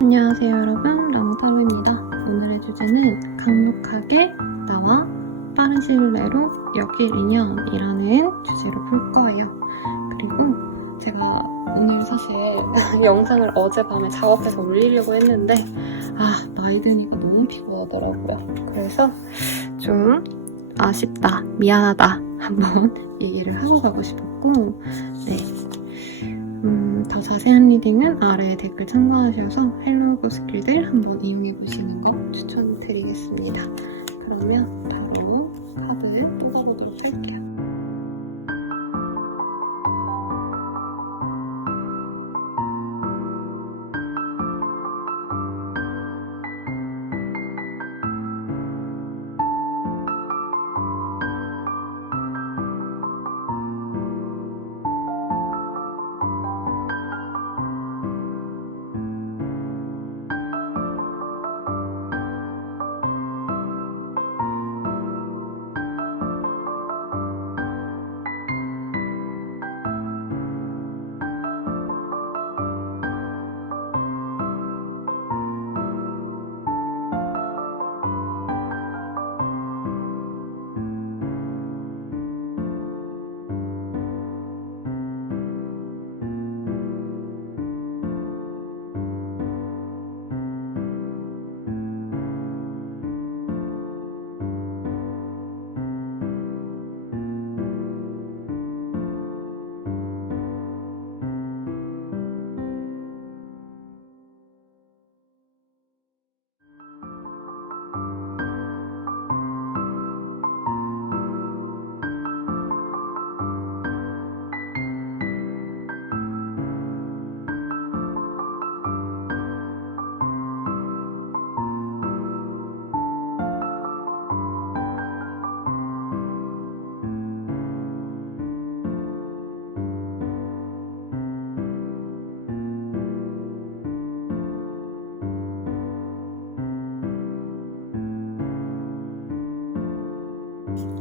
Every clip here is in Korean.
안녕하세요 여러분, 라무타로입니다. 오늘의 주제는 강력하게 나와 빠른 시일 내로 엮일 인연이라는 주제로 볼 거예요. 그리고 제가 오늘 사실 영상을 어젯밤에 작업해서 올리려고 했는데 나이 드니까 너무 피곤하더라고요. 그래서 좀 아쉽다, 미안하다 한번 얘기를 하고 가고 싶었고, 네. 더 자세한 리딩은 아래에 댓글 참고하셔서 헬로우 스킬들 한번 이용해보시는 거 추천드리겠습니다. 그러면 바로 카드 뽑아보도록 할게요.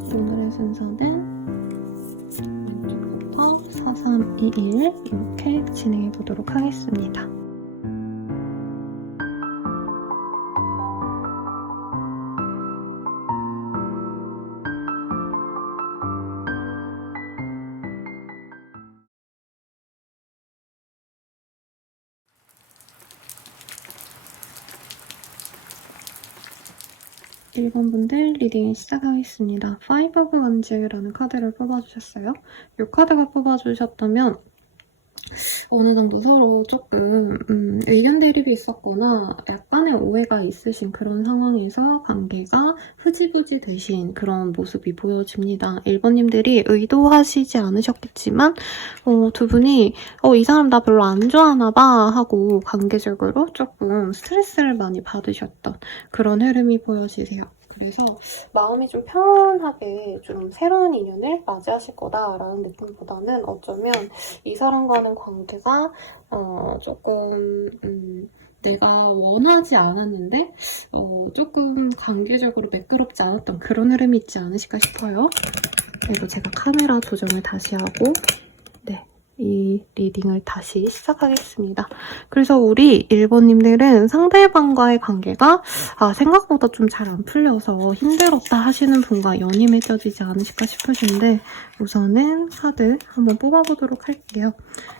오늘의 순서는 왼쪽부터 4, 3, 2, 1 이렇게 진행해 보도록 하겠습니다. (1번) 분들 리딩 시작하겠습니다. Five of Wands라는 카드를 뽑아주셨어요. 이 카드가 뽑아주셨다면 어느 정도 서로 조금 의견 대립이 있었거나 약간의 오해가 있으신 그런 상황에서 관계가 흐지부지 되신 그런 모습이 보여집니다. 1번님들이 의도하시지 않으셨겠지만 두 분이 이 사람 나 별로 안 좋아하나 봐 하고 관계적으로 조금 스트레스를 많이 받으셨던 그런 흐름이 보여지세요. 그래서 마음이 좀 편하게 좀 새로운 인연을 맞이하실 거다라는 느낌보다는 어쩌면 이 사람과는 관계가 조금 내가 원하지 않았는데 조금 관계적으로 매끄럽지 않았던 그런 흐름이 있지 않으실까 싶어요. 그리고 제가 카메라 조정을 다시 하고 이 리딩을 다시 시작하겠습니다. 그래서 우리 1번님들은 상대방과의 관계가 생각보다 좀 잘 안 풀려서 힘들었다 하시는 분과 연이 맺어지지 않으실까 싶으신데 우선은 카드 한번 뽑아보도록 할게요.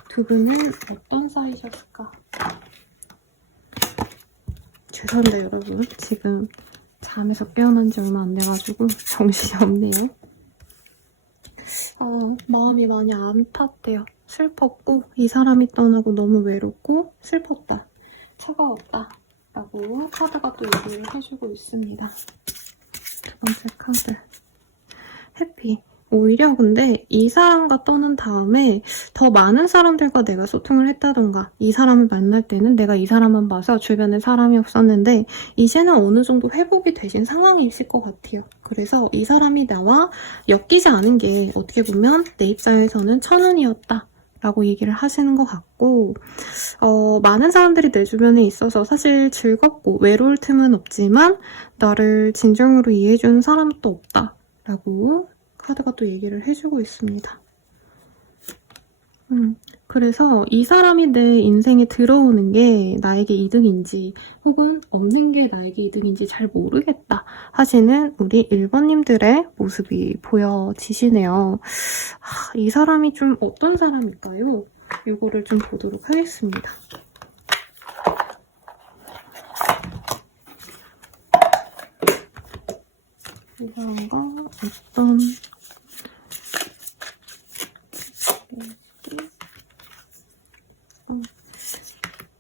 두 분은 어떤 사이셨을까? 죄송합니다 여러분. 지금 잠에서 깨어난 지 얼마 안 돼가지고 정신이 없네요. 마음이 많이 안 탔대요. 슬펐고 이 사람이 떠나고 너무 외롭고 슬펐다. 차가웠다. 라고 카드가 또 얘기를 해주고 있습니다. 두 번째 카드. 해피. 오히려 근데 이 사람과 떠난 다음에 더 많은 사람들과 내가 소통을 했다던가 이 사람을 만날 때는 내가 이 사람만 봐서 주변에 사람이 없었는데 이제는 어느 정도 회복이 되신 상황이실 것 같아요. 그래서 이 사람이 나와 엮이지 않은 게 어떻게 보면 내 입장에서는 천운이었다 라고 얘기를 하시는 것 같고 많은 사람들이 내 주변에 있어서 사실 즐겁고 외로울 틈은 없지만 나를 진정으로 이해해주는 사람은 또 없다 라고 카드가 또 얘기를 해주고 있습니다. 그래서 이 사람이 내 인생에 들어오는 게 나에게 이득인지 혹은 없는 게 나에게 이득인지 잘 모르겠다 하시는 우리 1번님들의 모습이 보여지시네요. 이 사람이 좀 어떤 사람일까요? 이거를 좀 보도록 하겠습니다. 이 사람과 어떤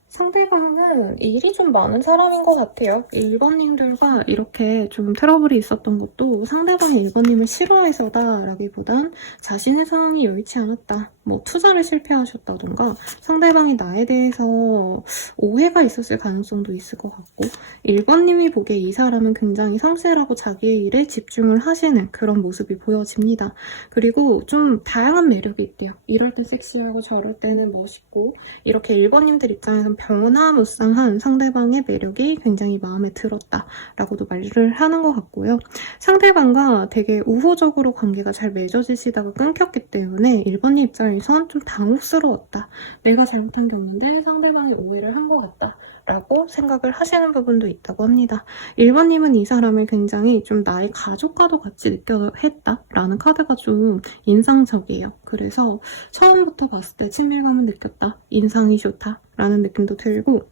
상대방은 일이 좀 많은 사람인 것 같아요. 1번님들과 이렇게 좀 트러블이 있었던 것도 상대방이 1번님을 싫어해서다라기보단 자신의 상황이 여의치 않았다. 뭐 투자를 실패하셨다던가 상대방이 나에 대해서 오해가 있었을 가능성도 있을 것 같고 1번님이 보기에 이 사람은 굉장히 성실하고 자기의 일에 집중을 하시는 그런 모습이 보여집니다. 그리고 좀 다양한 매력이 있대요. 이럴 땐 섹시하고 저럴 때는 멋있고 이렇게 1번님들 입장에선 변화무쌍한 상대방의 매력이 굉장히 마음에 들었다라고도 말을 하는 것 같고요. 상대방과 되게 우호적으로 관계가 잘 맺어지시다가 끊겼기 때문에 1번님 입장에선 좀 당혹스러웠다. 내가 잘못한 게 없는데 상대방이 오해를 한 것 같다. 라고 생각을 하시는 부분도 있다고 합니다. 1번님은 이 사람을 굉장히 좀 나의 가족과도 같이 했다라는 카드가 좀 인상적이에요. 그래서 처음부터 봤을 때 친밀감을 느꼈다. 인상이 좋다라는 느낌도 들고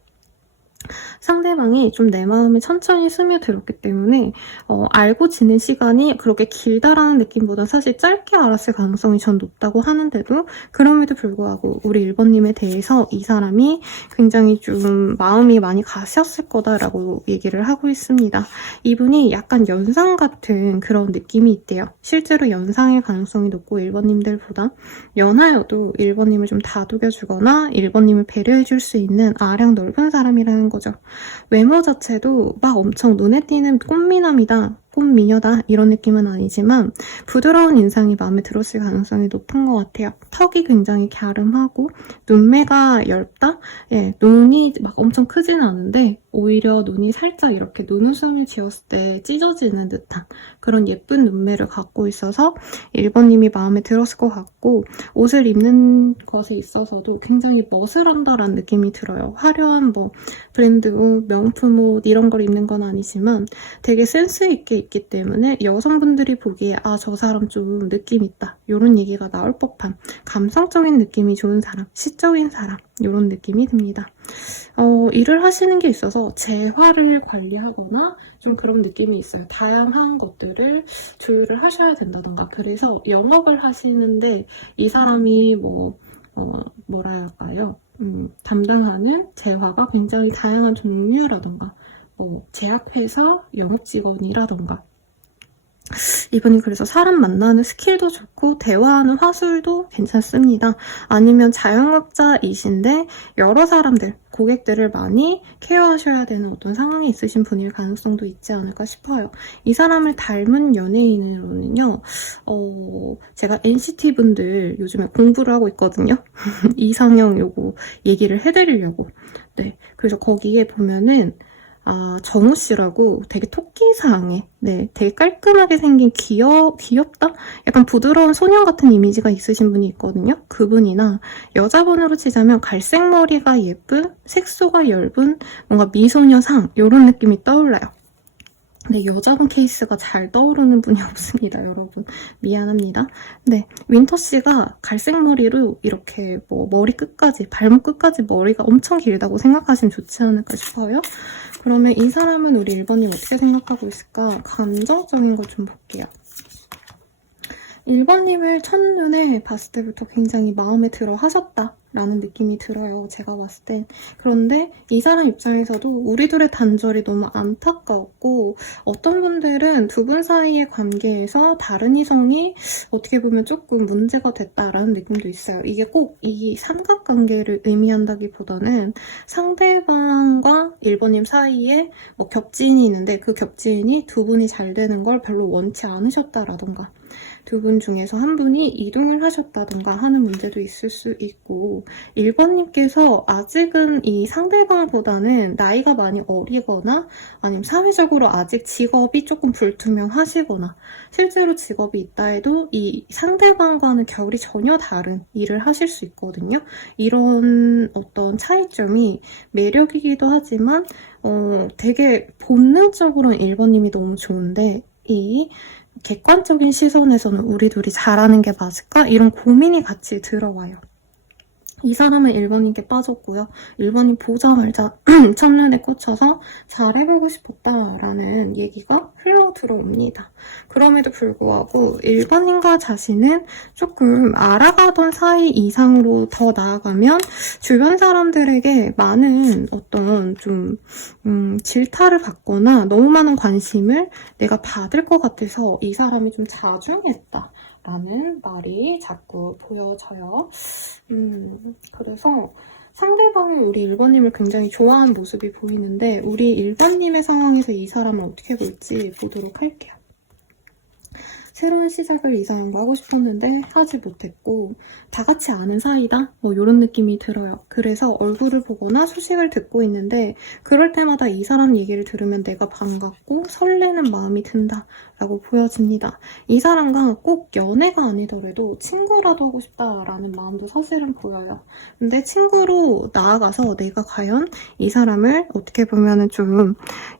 상대방이 좀 내 마음에 천천히 스며들었기 때문에 알고 지낸 시간이 그렇게 길다라는 느낌보다 사실 짧게 알았을 가능성이 전 높다고 하는데도 그럼에도 불구하고 우리 1번님에 대해서 이 사람이 굉장히 좀 마음이 많이 가셨을 거다라고 얘기를 하고 있습니다. 이분이 약간 연상 같은 그런 느낌이 있대요. 실제로 연상일 가능성이 높고 1번님들보다 연하여도 1번님을 좀 다독여주거나 1번님을 배려해줄 수 있는 아량 넓은 사람이라는 거죠. 외모 자체도 막 엄청 눈에 띄는 꽃미남이다, 꽃미녀다 이런 느낌은 아니지만 부드러운 인상이 마음에 들었을 가능성이 높은 것 같아요. 턱이 굉장히 갸름하고 눈매가 얇다? 예, 눈이 막 엄청 크지는 않은데 오히려 눈이 살짝 이렇게 눈웃음을 지었을 때 찢어지는 듯한 그런 예쁜 눈매를 갖고 있어서 1번님이 마음에 들었을 것 같고 옷을 입는 것에 있어서도 굉장히 멋을 한다라는 느낌이 들어요. 화려한 뭐 브랜드 옷, 명품 옷 이런 걸 입는 건 아니지만 되게 센스 있게 있기 때문에 여성분들이 보기에 저 사람 좀 느낌 있다 이런 얘기가 나올 법한 감성적인 느낌이 좋은 사람, 시적인 사람 이런 느낌이 듭니다. 일을 하시는 게 있어서 재화를 관리하거나 좀 그런 느낌이 있어요. 다양한 것들을 조율을 하셔야 된다던가 그래서 영업을 하시는데 이 사람이 뭐라 할까요? 담당하는 재화가 굉장히 다양한 종류라던가 제약회사 영업직원이라던가 이분이 그래서 사람 만나는 스킬도 좋고 대화하는 화술도 괜찮습니다. 아니면 자영업자이신데 여러 사람들, 고객들을 많이 케어하셔야 되는 어떤 상황이 있으신 분일 가능성도 있지 않을까 싶어요. 이 사람을 닮은 연예인으로는요. 제가 NCT 분들 요즘에 공부를 하고 있거든요. 이상형 요거 얘기를 해드리려고. 네, 그래서 거기에 보면은 정우 씨라고 되게 토끼상에 되게 깔끔하게 생긴 귀엽다? 약간 부드러운 소년 같은 이미지가 있으신 분이 있거든요. 그분이나 여자분으로 치자면 갈색 머리가 예쁜, 색소가 엷은 뭔가 미소녀상 이런 느낌이 떠올라요. 근데 여자분 케이스가 잘 떠오르는 분이 없습니다, 여러분. 미안합니다. 네, 윈터씨가 갈색 머리로 이렇게 머리 끝까지, 발목 끝까지 머리가 엄청 길다고 생각하시면 좋지 않을까 싶어요. 그러면 이 사람은 우리 1번님 어떻게 생각하고 있을까? 감정적인 걸 좀 볼게요. 1번님을 첫눈에 봤을 때부터 굉장히 마음에 들어 하셨다라는 느낌이 들어요. 제가 봤을 때. 그런데 이 사람 입장에서도 우리 둘의 단절이 너무 안타까웠고 어떤 분들은 두 분 사이의 관계에서 다른 이성이 어떻게 보면 조금 문제가 됐다라는 느낌도 있어요. 이게 꼭 이 삼각관계를 의미한다기보다는 상대방과 1번님 사이에 겹지인이 있는데 그 겹지인이 두 분이 잘 되는 걸 별로 원치 않으셨다라던가 두 분 중에서 한 분이 이동을 하셨다던가 하는 문제도 있을 수 있고 1번님께서 아직은 이 상대방보다는 나이가 많이 어리거나 아니면 사회적으로 아직 직업이 조금 불투명하시거나 실제로 직업이 있다 해도 이 상대방과는 결이 전혀 다른 일을 하실 수 있거든요. 이런 어떤 차이점이 매력이기도 하지만 되게 본능적으로는 1번님이 너무 좋은데 이 객관적인 시선에서는 우리 둘이 잘하는 게 맞을까? 이런 고민이 같이 들어와요. 이 사람은 1번님께 빠졌고요. 1번님 보자마자 첫눈에 꽂혀서 잘해보고 싶었다라는 얘기가 흘러 들어옵니다. 그럼에도 불구하고 1번님과 자신은 조금 알아가던 사이 이상으로 더 나아가면 주변 사람들에게 많은 어떤 좀 질타를 받거나 너무 많은 관심을 내가 받을 것 같아서 이 사람이 좀 자중했다. 라는 말이 자꾸 보여져요. 그래서 상대방이 우리 1번님을 굉장히 좋아하는 모습이 보이는데 우리 1번님의 상황에서 이 사람을 어떻게 볼지 보도록 할게요. 새로운 시작을 이 사람과 하고 싶었는데 하지 못했고 다 같이 아는 사이다? 뭐 이런 느낌이 들어요. 그래서 얼굴을 보거나 소식을 듣고 있는데 그럴 때마다 이 사람 얘기를 들으면 내가 반갑고 설레는 마음이 든다 라고 보여집니다. 이 사람과 꼭 연애가 아니더라도 친구라도 하고 싶다라는 마음도 사실은 보여요. 근데 친구로 나아가서 내가 과연 이 사람을 어떻게 보면 좀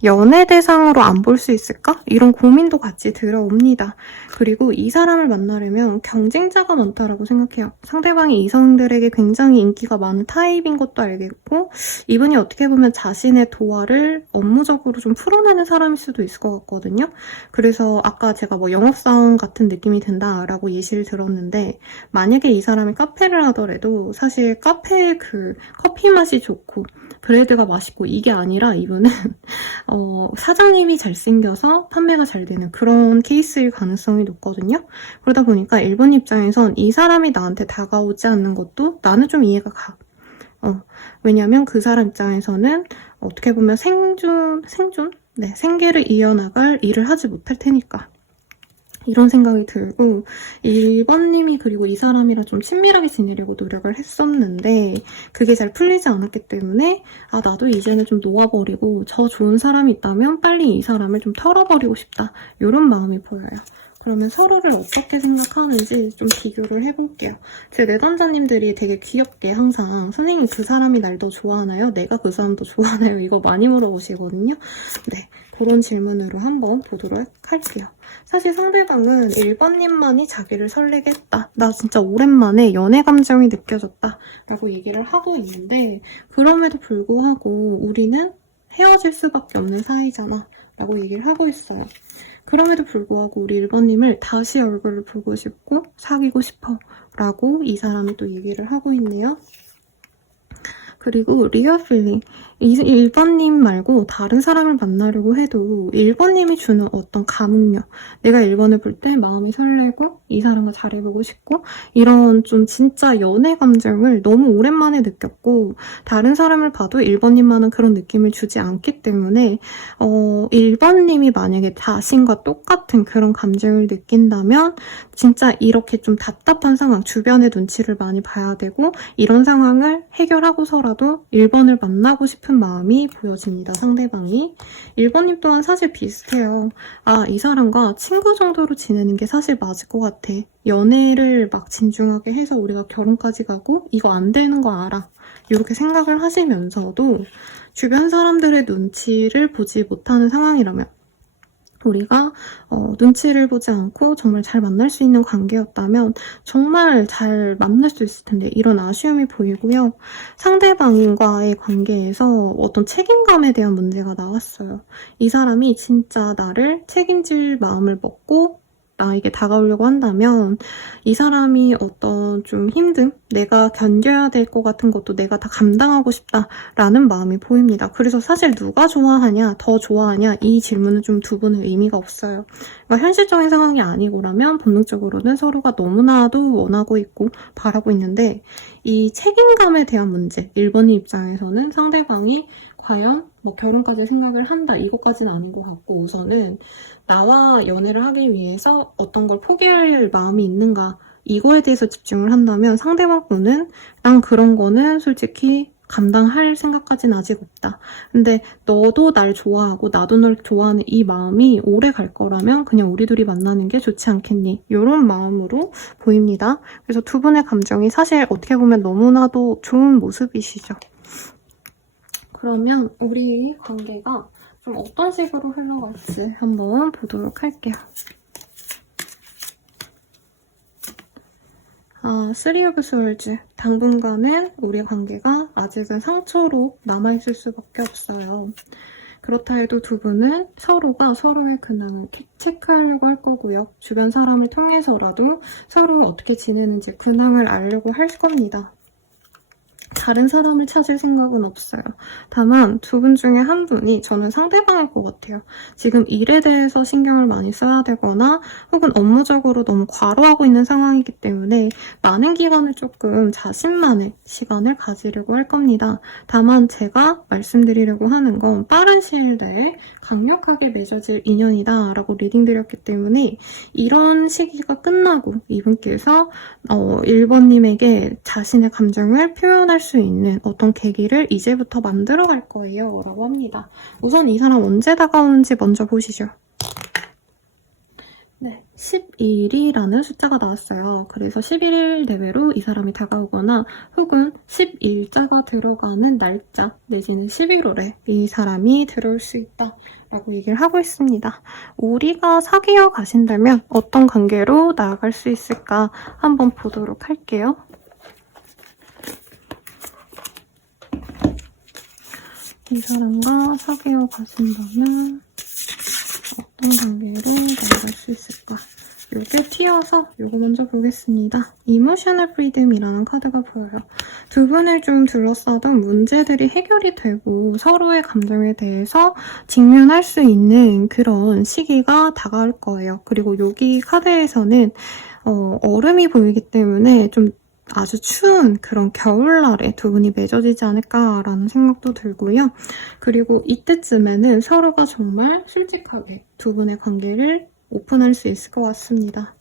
연애 대상으로 안 볼 수 있을까? 이런 고민도 같이 들어옵니다. 그리고 이 사람을 만나려면 경쟁자가 많다라고 생각해요. 상대방이 이성들에게 굉장히 인기가 많은 타입인 것도 알겠고 이분이 어떻게 보면 자신의 도화를 업무적으로 좀 풀어내는 사람일 수도 있을 것 같거든요. 그래서 아까 제가 뭐 영업사원 같은 느낌이 든다라고 예시를 들었는데 만약에 이 사람이 카페를 하더라도 사실 카페의 그 커피 맛이 좋고 브레드가 맛있고 이게 아니라 이분은 사장님이 잘생겨서 판매가 잘 되는 그런 케이스일 가능성이 높거든요. 그러다 보니까 1번 입장에선 이 사람이 나한테 다가오지 않는 것도 나는 좀 이해가 가. 왜냐면 그 사람 입장에서는 어떻게 보면 생계를 이어나갈 일을 하지 못할 테니까. 이런 생각이 들고 1번님이 그리고 이 사람이랑 좀 친밀하게 지내려고 노력을 했었는데 그게 잘 풀리지 않았기 때문에 나도 이제는 좀 놓아버리고 저 좋은 사람이 있다면 빨리 이 사람을 좀 털어버리고 싶다 이런 마음이 보여요. 그러면 서로를 어떻게 생각하는지 좀 비교를 해볼게요. 제 내담자님들이 되게 귀엽게 항상 선생님 그 사람이 날 더 좋아하나요? 내가 그 사람 더 좋아하나요? 이거 많이 물어보시거든요. 네, 그런 질문으로 한번 보도록 할게요. 사실 상대방은 1번님만이 자기를 설레게 했다. 나 진짜 오랜만에 연애 감정이 느껴졌다. 라고 얘기를 하고 있는데 그럼에도 불구하고 우리는 헤어질 수밖에 없는 사이잖아. 라고 얘기를 하고 있어요. 그럼에도 불구하고 우리 1번님을 다시 얼굴을 보고 싶고 사귀고 싶어 라고 이 사람이 또 얘기를 하고 있네요. 그리고 리얼필링 1번님 말고 다른 사람을 만나려고 해도 1번님이 주는 어떤 감흥력 내가 1번을 볼 때 마음이 설레고 이 사람과 잘해보고 싶고 이런 좀 진짜 연애 감정을 너무 오랜만에 느꼈고 다른 사람을 봐도 1번님만은 그런 느낌을 주지 않기 때문에 1번님이 만약에 자신과 똑같은 그런 감정을 느낀다면 진짜 이렇게 좀 답답한 상황 주변의 눈치를 많이 봐야 되고 이런 상황을 해결하고서라도 1번을 만나고 싶은 마음이 보여집니다. 상대방이. 1번님 또한 사실 비슷해요. 이 사람과 친구 정도로 지내는 게 사실 맞을 것 같아. 연애를 막 진중하게 해서 우리가 결혼까지 가고 이거 안 되는 거 알아. 이렇게 생각을 하시면서도 주변 사람들의 눈치를 보지 못하는 상황이라면 우리가 눈치를 보지 않고 정말 잘 만날 수 있는 관계였다면 정말 잘 만날 수 있을 텐데 이런 아쉬움이 보이고요. 상대방과의 관계에서 어떤 책임감에 대한 문제가 나왔어요. 이 사람이 진짜 나를 책임질 마음을 먹고 나에게 다가오려고 한다면 이 사람이 어떤 좀 힘듦, 내가 견뎌야 될 것 같은 것도 내가 다 감당하고 싶다라는 마음이 보입니다. 그래서 사실 누가 좋아하냐, 더 좋아하냐 이 질문은 좀 두 분은 의미가 없어요. 그러니까 현실적인 상황이 아니고라면 본능적으로는 서로가 너무나도 원하고 있고 바라고 있는데 이 책임감에 대한 문제, 1번의 입장에서는 상대방이 과연 뭐 결혼까지 생각을 한다 이것까지는 아닌 것 같고 우선은 나와 연애를 하기 위해서 어떤 걸 포기할 마음이 있는가 이거에 대해서 집중을 한다면 상대방 분은 난 그런 거는 솔직히 감당할 생각까지는 아직 없다. 근데 너도 날 좋아하고 나도 널 좋아하는 이 마음이 오래 갈 거라면 그냥 우리 둘이 만나는 게 좋지 않겠니? 이런 마음으로 보입니다. 그래서 두 분의 감정이 사실 어떻게 보면 너무나도 좋은 모습이시죠. 그러면 우리 관계가 좀 어떤 식으로 흘러갈지 한번 보도록 할게요. Three of Swords. 당분간은 우리 관계가 아직은 상처로 남아있을 수밖에 없어요. 그렇다 해도 두 분은 서로가 서로의 근황을 체크하려고 할 거고요. 주변 사람을 통해서라도 서로 어떻게 지내는지 근황을 알려고 할 겁니다. 다른 사람을 찾을 생각은 없어요. 다만 두 분 중에 한 분이 저는 상대방일 것 같아요. 지금 일에 대해서 신경을 많이 써야 되거나 혹은 업무적으로 너무 과로하고 있는 상황이기 때문에 많은 기간을 조금 자신만의 시간을 가지려고 할 겁니다. 다만 제가 말씀드리려고 하는 건 빠른 시일 내에 강력하게 맺어질 인연이다 라고 리딩 드렸기 때문에 이런 시기가 끝나고 이분께서 1번님에게 자신의 감정을 표현할 수 있는 어떤 계기를 이제부터 만들어 갈 거예요 라고 합니다. 우선 이 사람 언제 다가오는지 먼저 보시죠. 네, 11이라는 숫자가 나왔어요. 그래서 11일 내외로 이 사람이 다가오거나 혹은 10일자가 들어가는 날짜 내지는 11월에 이 사람이 들어올 수 있다 라고 얘기를 하고 있습니다. 우리가 사귀어 가신다면 어떤 관계로 나아갈 수 있을까 한번 보도록 할게요. 이 사람과 사귀어 가신다면 어떤 관계로 나아갈 수 있을까? 요게 튀어서 요거 먼저 보겠습니다. 이모셔널 프리덤이라는 카드가 보여요. 두 분을 좀 둘러싸던 문제들이 해결이 되고 서로의 감정에 대해서 직면할 수 있는 그런 시기가 다가올 거예요. 그리고 여기 카드에서는 얼음이 보이기 때문에 좀 아주 추운 그런 겨울날에 두 분이 맺어지지 않을까라는 생각도 들고요. 그리고 이때쯤에는 서로가 정말 솔직하게 두 분의 관계를 오픈할 수 있을 것 같습니다.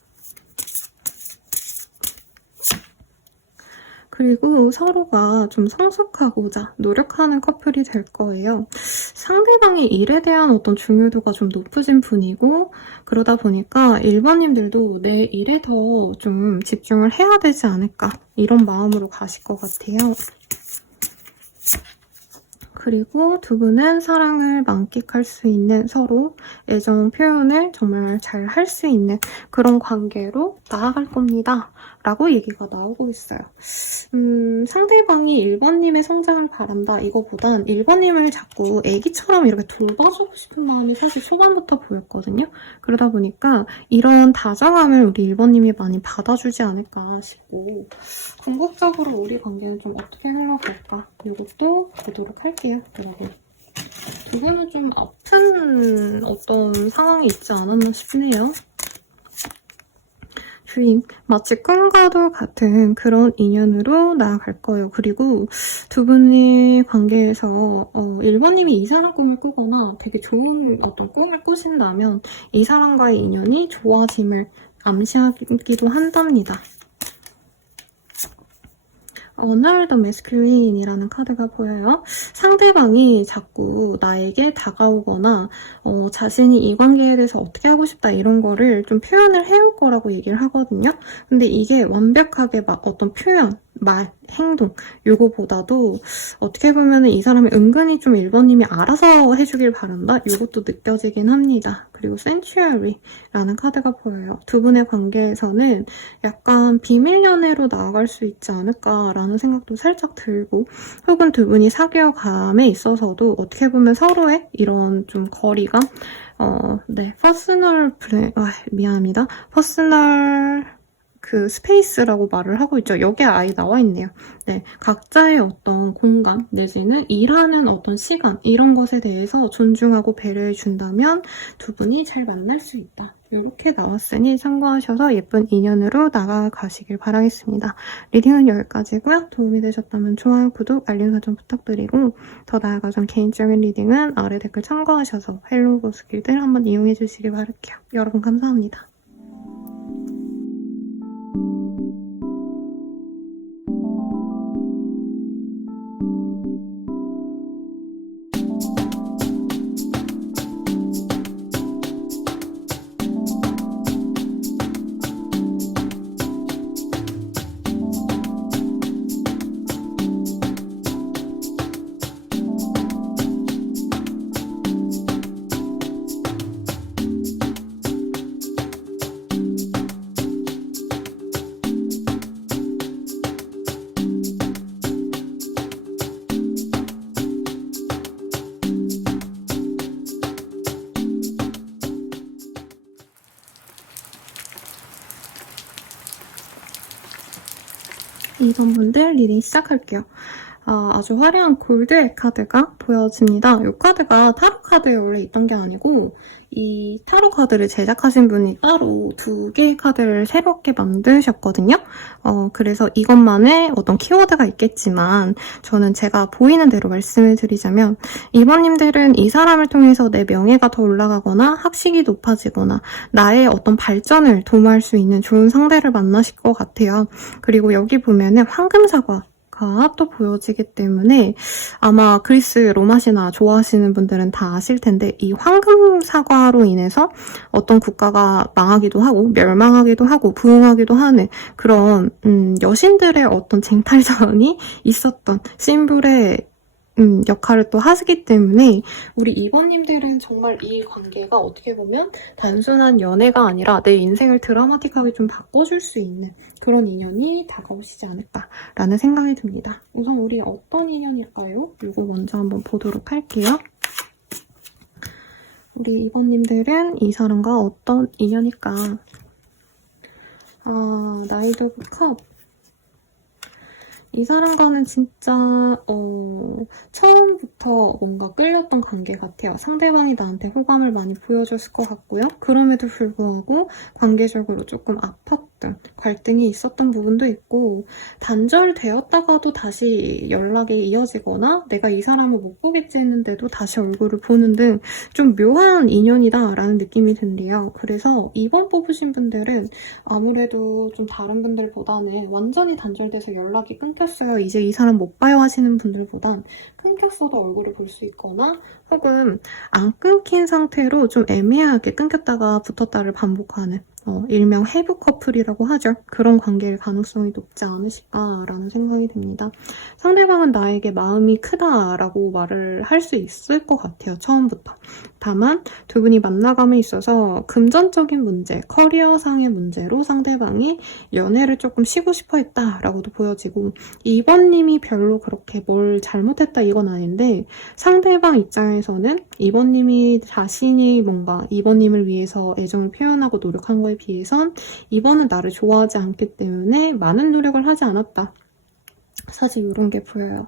그리고 서로가 좀 성숙하고자 노력하는 커플이 될 거예요. 상대방의 일에 대한 어떤 중요도가 좀 높으신 분이고 그러다 보니까 1번님들도 내 일에 더 좀 집중을 해야 되지 않을까 이런 마음으로 가실 것 같아요. 그리고 두 분은 사랑을 만끽할 수 있는 서로 애정 표현을 정말 잘 할 수 있는 그런 관계로 나아갈 겁니다. 라고 얘기가 나오고 있어요. 상대방이 1번님의 성장을 바란다 이거보단 1번님을 자꾸 애기처럼 이렇게 돌봐주고 싶은 마음이 사실 초반부터 보였거든요. 그러다 보니까 이런 다정함을 우리 1번님이 많이 받아주지 않을까 싶고 궁극적으로 우리 관계는 좀 어떻게 흘러갈까 이것도 보도록 할게요. 여러분. 두 분은 좀 아픈 어떤 상황이 있지 않았나 싶네요. 주인, 마치 꿈과도 같은 그런 인연으로 나아갈 거예요. 그리고 두 분의 관계에서 1번님이 이 사람 꿈을 꾸거나 되게 좋은 어떤 꿈을 꾸신다면 이 사람과의 인연이 좋아짐을 암시하기도 한답니다. Honor the Masculine이라는 카드가 보여요. 상대방이 자꾸 나에게 다가오거나 자신이 이 관계에 대해서 어떻게 하고 싶다 이런 거를 좀 표현을 해올 거라고 얘기를 하거든요. 근데 이게 완벽하게 막 어떤 표현, 말, 행동 요거보다도 어떻게 보면 이 사람이 은근히 좀 1번님이 알아서 해주길 바란다? 요것도 느껴지긴 합니다. 그리고 Sanctuary라는 카드가 보여요. 두 분의 관계에서는 약간 비밀 연애로 나아갈 수 있지 않을까라는 생각도 살짝 들고 혹은 두 분이 사귀어 감에 있어서도 어떻게 보면 서로의 이런 좀 거리감 퍼스널 미안합니다. 퍼스널 그 스페이스라고 말을 하고 있죠. 여기에 아예 나와 있네요. 네, 각자의 어떤 공간 내지는 일하는 어떤 시간 이런 것에 대해서 존중하고 배려해 준다면 두 분이 잘 만날 수 있다. 이렇게 나왔으니 참고하셔서 예쁜 인연으로 나아가시길 바라겠습니다. 리딩은 여기까지고요. 도움이 되셨다면 좋아요, 구독, 알림 설정 부탁드리고 더 나아가 전 개인적인 리딩은 아래 댓글 참고하셔서 헬로우 보스길들 한번 이용해 주시길 바랄게요. 여러분 감사합니다. 이번 분들 리딩 시작할게요. 아주 화려한 골드의 카드가 보여집니다. 이 카드가 타로 카드에 원래 있던 게 아니고 이 타로 카드를 제작하신 분이 따로 2개의 카드를 새롭게 만드셨거든요. 그래서 이것만의 어떤 키워드가 있겠지만 저는 제가 보이는 대로 말씀을 드리자면 이번님들은 이 사람을 통해서 내 명예가 더 올라가거나 학식이 높아지거나 나의 어떤 발전을 도모할 수 있는 좋은 상대를 만나실 것 같아요. 그리고 여기 보면은 황금사과 가 또 보여지기 때문에 아마 그리스 로마 신화 좋아하시는 분들은 다 아실 텐데 이 황금 사과로 인해서 어떤 국가가 망하기도 하고 멸망하기도 하고 부흥하기도 하는 그런 여신들의 어떤 쟁탈전이 있었던 심볼의 역할을 또 하시기 때문에 우리 이번님들은 정말 이 관계가 어떻게 보면 단순한 연애가 아니라 내 인생을 드라마틱하게 좀 바꿔줄 수 있는 그런 인연이 다가오시지 않을까라는 생각이 듭니다. 우선 우리 어떤 인연일까요? 이거 먼저 한번 보도록 할게요. 우리 이번님들은 이 사람과 어떤 인연일까? 나이트 오브 컵. 이 사람과는 진짜 처음부터 뭔가 끌렸던 관계 같아요. 상대방이 나한테 호감을 많이 보여줬을 것 같고요. 그럼에도 불구하고 관계적으로 조금 아팠던 갈등이 있었던 부분도 있고 단절되었다가도 다시 연락이 이어지거나 내가 이 사람을 못 보겠지 했는데도 다시 얼굴을 보는 등 좀 묘한 인연이다라는 느낌이 든대요. 그래서 이번 뽑으신 분들은 아무래도 좀 다른 분들보다는 완전히 단절돼서 연락이 끊겼어요. 이제 이 사람 못 봐요 하시는 분들보단 끊겼어도 얼굴을 볼 수 있거나 혹은 안 끊긴 상태로 좀 애매하게 끊겼다가 붙었다를 반복하는 일명 해부 커플이라고 하죠. 그런 관계일 가능성이 높지 않으실까라는 생각이 듭니다. 상대방은 나에게 마음이 크다라고 말을 할 수 있을 것 같아요. 처음부터. 다만 두 분이 만나감에 있어서 금전적인 문제, 커리어상의 문제로 상대방이 연애를 조금 쉬고 싶어 했다라고도 보여지고 이번님이 별로 그렇게 뭘 잘못했다 이건 아닌데 상대방 입장에서는 이번님이 자신이 뭔가 이번님을 위해서 애정을 표현하고 노력한 거에 비해선 이번은 나를 좋아하지 않기 때문에 많은 노력을 하지 않았다. 사실 이런 게 보여요.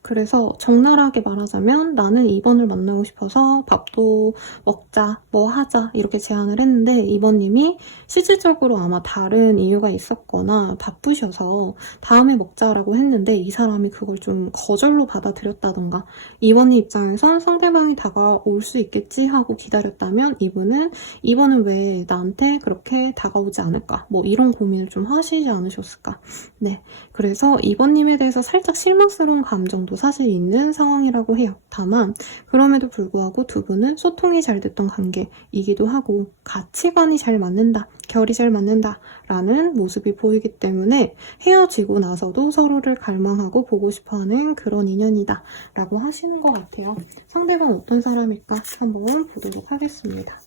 그래서 적나라하게 말하자면 나는 2번을 만나고 싶어서 밥도 먹자, 뭐 하자 이렇게 제안을 했는데 2번님이 실질적으로 아마 다른 이유가 있었거나 바쁘셔서 다음에 먹자라고 했는데 이 사람이 그걸 좀 거절로 받아들였다던가 2번님 입장에선 상대방이 다가올 수 있겠지 하고 기다렸다면 이번은 왜 나한테 그렇게 다가오지 않을까 뭐 이런 고민을 좀 하시지 않으셨을까. 네, 그래서 2번님의 대해서 살짝 실망스러운 감정도 사실 있는 상황이라고 해요. 다만 그럼에도 불구하고 두 분은 소통이 잘 됐던 관계이기도 하고 가치관이 잘 맞는다, 결이 잘 맞는다 라는 모습이 보이기 때문에 헤어지고 나서도 서로를 갈망하고 보고 싶어하는 그런 인연이다 라고 하시는 것 같아요. 상대방 어떤 사람일까 한번 보도록 하겠습니다.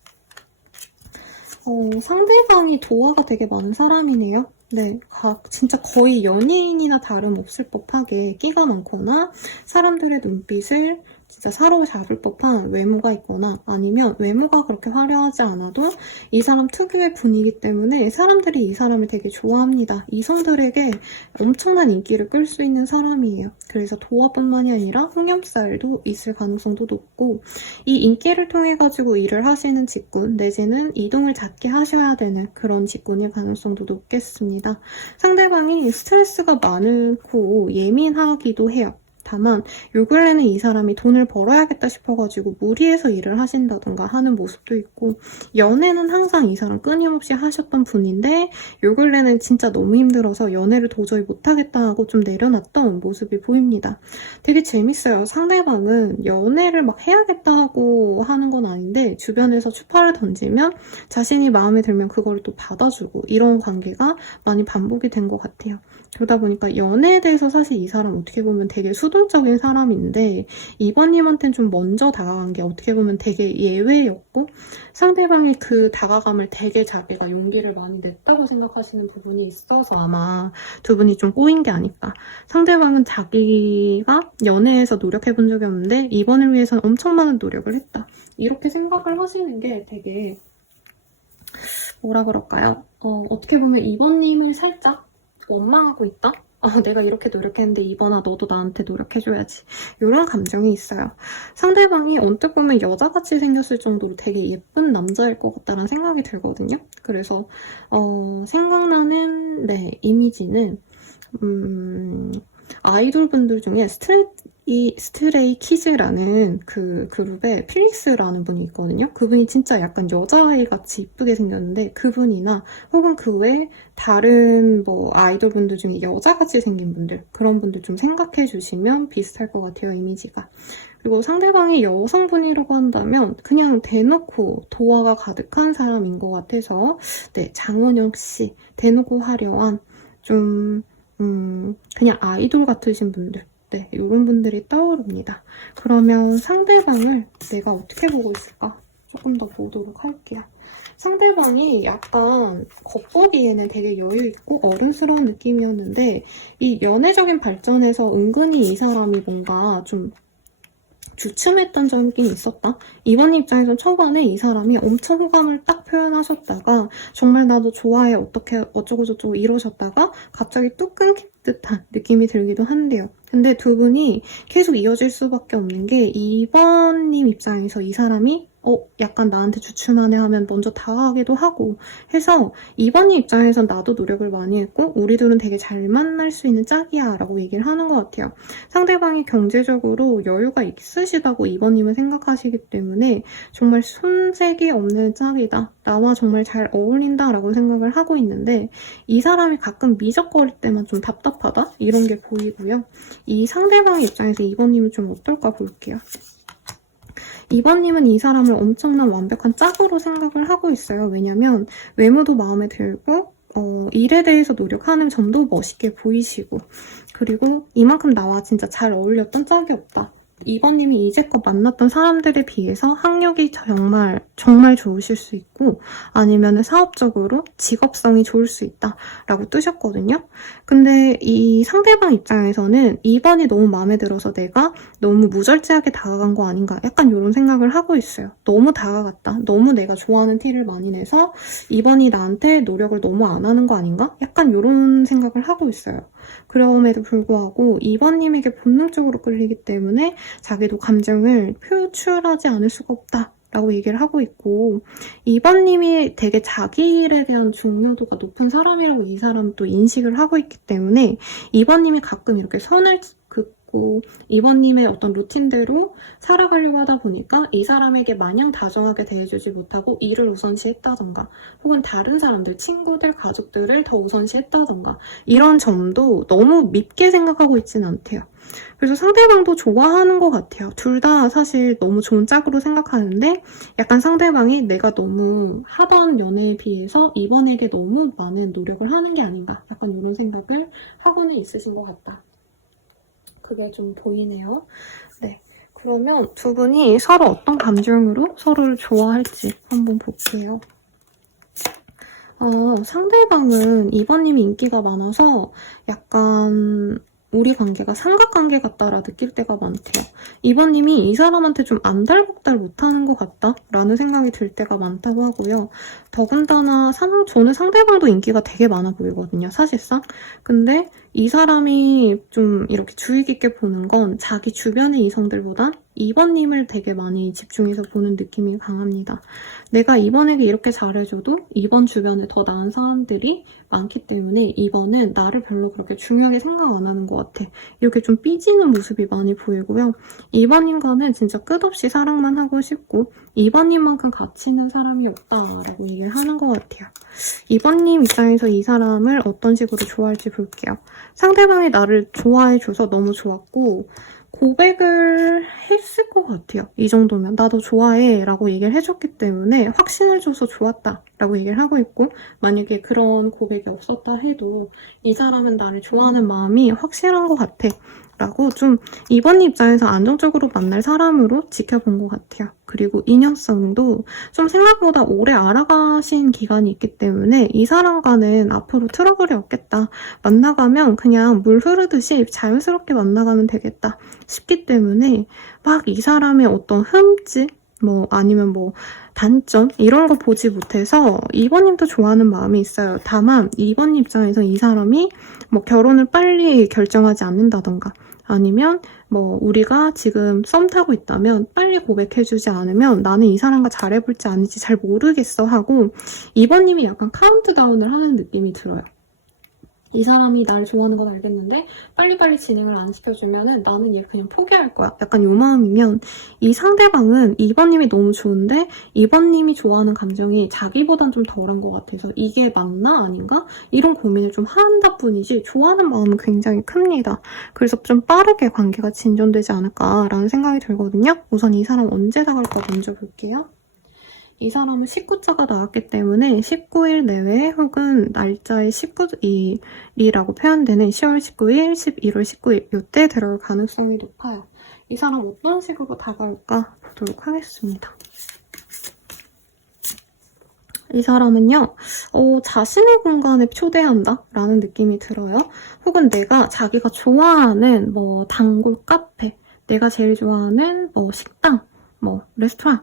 상대방이 도화가 되게 많은 사람이네요. 네, 진짜 거의 연예인이나 다름없을 법하게 끼가 많거나 사람들의 눈빛을 진짜 사로잡을 법한 외모가 있거나 아니면 외모가 그렇게 화려하지 않아도 이 사람 특유의 분위기 때문에 사람들이 이 사람을 되게 좋아합니다. 이성들에게 엄청난 인기를 끌 수 있는 사람이에요. 그래서 도화뿐만이 아니라 홍염살도 있을 가능성도 높고 이 인기를 통해 가지고 일을 하시는 직군 내지는 이동을 잦게 하셔야 되는 그런 직군일 가능성도 높겠습니다. 상대방이 스트레스가 많고 예민하기도 해요. 다만 요 근래는 이 사람이 돈을 벌어야겠다 싶어가지고 무리해서 일을 하신다던가 하는 모습도 있고 연애는 항상 이 사람 끊임없이 하셨던 분인데 요 근래는 진짜 너무 힘들어서 연애를 도저히 못하겠다 하고 좀 내려놨던 모습이 보입니다. 되게 재밌어요. 상대방은 연애를 막 해야겠다 하고 하는 건 아닌데 주변에서 추파를 던지면 자신이 마음에 들면 그걸 또 받아주고 이런 관계가 많이 반복이 된 것 같아요. 그러다 보니까 연애에 대해서 사실 이 사람 어떻게 보면 되게 수동적인 사람인데 이번님한테는 좀 먼저 다가간 게 어떻게 보면 되게 예외였고 상대방이 그 다가감을 되게 자기가 용기를 많이 냈다고 생각하시는 부분이 있어서 아마 두 분이 좀 꼬인 게 아닐까. 상대방은 자기가 연애에서 노력해본 적이 없는데 이번을 위해서는 엄청 많은 노력을 했다. 이렇게 생각을 하시는 게 되게 뭐라 그럴까요? 어떻게 보면 이번님을 살짝 원망하고 있다? 내가 이렇게 노력했는데 이번아 너도 나한테 노력해줘야지. 이런 감정이 있어요. 상대방이 언뜻 보면 여자같이 생겼을 정도로 되게 예쁜 남자일 것 같다는 생각이 들거든요. 그래서 생각나는 이미지는 아이돌 분들 중에 스트레이 키즈라는 그 그룹에 필릭스라는 분이 있거든요. 그분이 진짜 약간 여자아이같이 이쁘게 생겼는데 그분이나 혹은 그 외에 다른 뭐 아이돌 분들 중에 여자같이 생긴 분들 그런 분들 좀 생각해 주시면 비슷할 것 같아요. 이미지가. 그리고 상대방이 여성분이라고 한다면 그냥 대놓고 도화가 가득한 사람인 것 같아서 장원영 씨 대놓고 화려한 좀 그냥 아이돌 같으신 분들 이런 분들이 떠오릅니다. 그러면 상대방을 내가 어떻게 보고 있을까? 조금 더 보도록 할게요. 상대방이 약간 겉보기에는 되게 여유있고 어른스러운 느낌이었는데 이 연애적인 발전에서 은근히 이 사람이 뭔가 좀 주춤했던 점이 있었다. 이번 입장에서 초반에 이 사람이 엄청 호감을 딱 표현하셨다가 정말 나도 좋아해 어떻게 어쩌고저쩌고 이러셨다가 갑자기 뚝 끊긴 듯한 느낌이 들기도 한데요. 근데 두 분이 계속 이어질 수밖에 없는 게 이번님 입장에서 이 사람이 약간 나한테 주춤하네 하면 먼저 다가가기도 하고 해서 이번님 입장에선 나도 노력을 많이 했고 우리 둘은 되게 잘 만날 수 있는 짝이야 라고 얘기를 하는 것 같아요. 상대방이 경제적으로 여유가 있으시다고 이번님은 생각하시기 때문에 정말 손색이 없는 짝이다. 나와 정말 잘 어울린다 라고 생각을 하고 있는데 이 사람이 가끔 미적거릴 때만 좀 답답하다? 이런 게 보이고요. 이 상대방의 입장에서 이번님은 좀 어떨까 볼게요. 이번님은 이 사람을 엄청난 완벽한 짝으로 생각을 하고 있어요. 왜냐면 외모도 마음에 들고 일에 대해서 노력하는 점도 멋있게 보이시고 그리고 이만큼 나와 진짜 잘 어울렸던 짝이 없다. 이번님이 이제껏 만났던 사람들에 비해서 학력이 정말 좋으실 수 있고 아니면 사업적으로 직업성이 좋을 수 있다라고 뜨셨거든요. 근데 이 상대방 입장에서는 이번이 너무 마음에 들어서 내가 너무 무절제하게 다가간 거 아닌가 약간 이런 생각을 하고 있어요. 너무 다가갔다. 너무 내가 좋아하는 티를 많이 내서 이번이 나한테 노력을 너무 안 하는 거 아닌가? 약간 이런 생각을 하고 있어요. 그럼에도 불구하고 이번님에게 본능적으로 끌리기 때문에 자기도 감정을 표출하지 않을 수가 없다 라고 얘기를 하고 있고 이번님이 되게 자기 일에 대한 중요도가 높은 사람이라고 이 사람은 또 인식을 하고 있기 때문에 이번님이 가끔 이렇게 선을 긋고 이번님의 어떤 루틴대로 살아가려고 하다 보니까 이 사람에게 마냥 다정하게 대해주지 못하고 일을 우선시했다던가 혹은 다른 사람들, 친구들, 가족들을 더 우선시했다던가 이런 점도 너무 밉게 생각하고 있지는 않대요. 그래서 상대방도 좋아하는 것 같아요. 둘 다 사실 너무 좋은 짝으로 생각하는데 약간 상대방이 내가 너무 하던 연애에 비해서 이번에게 너무 많은 노력을 하는 게 아닌가 약간 이런 생각을 하고는 있으신 것 같다. 그게 좀 보이네요. 그러면 두 분이 서로 어떤 감정으로 서로를 좋아할지 한번 볼게요. 상대방은 이번님이 인기가 많아서 약간 우리 관계가 삼각관계 같다라 느낄 때가 많대요. 2번님이 이 사람한테 좀 안달복달 못하는 것 같다라는 생각이 들 때가 많다고 하고요. 더군다나 저는 상대방도 인기가 되게 많아 보이거든요, 사실상. 근데 이 사람이 좀 이렇게 주의 깊게 보는 건 자기 주변의 이성들보다 2번님을 되게 많이 집중해서 보는 느낌이 강합니다. 내가 2번에게 이렇게 잘해줘도 2번 주변에 더 나은 사람들이 많기 때문에 2번은 나를 별로 그렇게 중요하게 생각 안 하는 것 같아. 이렇게 좀 삐지는 모습이 많이 보이고요. 2번님과는 진짜 끝없이 사랑만 하고 싶고 2번님만큼 가치 있는 사람이 없다라고 얘기를 하는 것 같아요. 2번님 입장에서 이 사람을 어떤 식으로 좋아할지 볼게요. 상대방이 나를 좋아해줘서 너무 좋았고 고백을 했을 것 같아요. 이 정도면 나 너 좋아해 라고 얘기를 해줬기 때문에 확신을 줘서 좋았다 라고 얘기를 하고 있고, 만약에 그런 고백이 없었다 해도 이 사람은 나를 좋아하는 마음이 확실한 것 같아 라고 좀 2번 입장에서 안정적으로 만날 사람으로 지켜본 것 같아요. 그리고 인연성도 좀 생각보다 오래 알아가신 기간이 있기 때문에 이 사람과는 앞으로 트러블이 없겠다. 만나가면 그냥 물 흐르듯이 자연스럽게 만나가면 되겠다 싶기 때문에 막 이 사람의 어떤 흠집 아니면 단점 이런 거 보지 못해서 2번님도 좋아하는 마음이 있어요. 다만 2번 입장에서 이 사람이 결혼을 빨리 결정하지 않는다던가 아니면 우리가 지금 썸 타고 있다면 빨리 고백해주지 않으면 나는 이 사람과 잘해볼지 아닐지 잘 모르겠어 하고 2번님이 약간 카운트다운을 하는 느낌이 들어요. 이 사람이 날 좋아하는 건 알겠는데 빨리빨리 진행을 안 시켜주면은 나는 얘 그냥 포기할 거야. 약간 요 마음이면 이 상대방은 2번님이 너무 좋은데 2번님이 좋아하는 감정이 자기보단 좀 덜한 것 같아서 이게 맞나 아닌가? 이런 고민을 좀 한다 뿐이지 좋아하는 마음은 굉장히 큽니다. 그래서 좀 빠르게 관계가 진전되지 않을까라는 생각이 들거든요. 우선 이 사람 언제 나갈까 먼저 볼게요. 이 사람은 19자가 나왔기 때문에 19일 내외 혹은 날짜의 19일이라고 표현되는 10월 19일, 11월 19일 이때 들어올 가능성이 높아요. 이 사람 어떤 식으로 다가올까 보도록 하겠습니다. 이 사람은요, 자신의 공간에 초대한다 라는 느낌이 들어요. 혹은 자기가 좋아하는 단골 카페, 내가 제일 좋아하는 식당, 레스토랑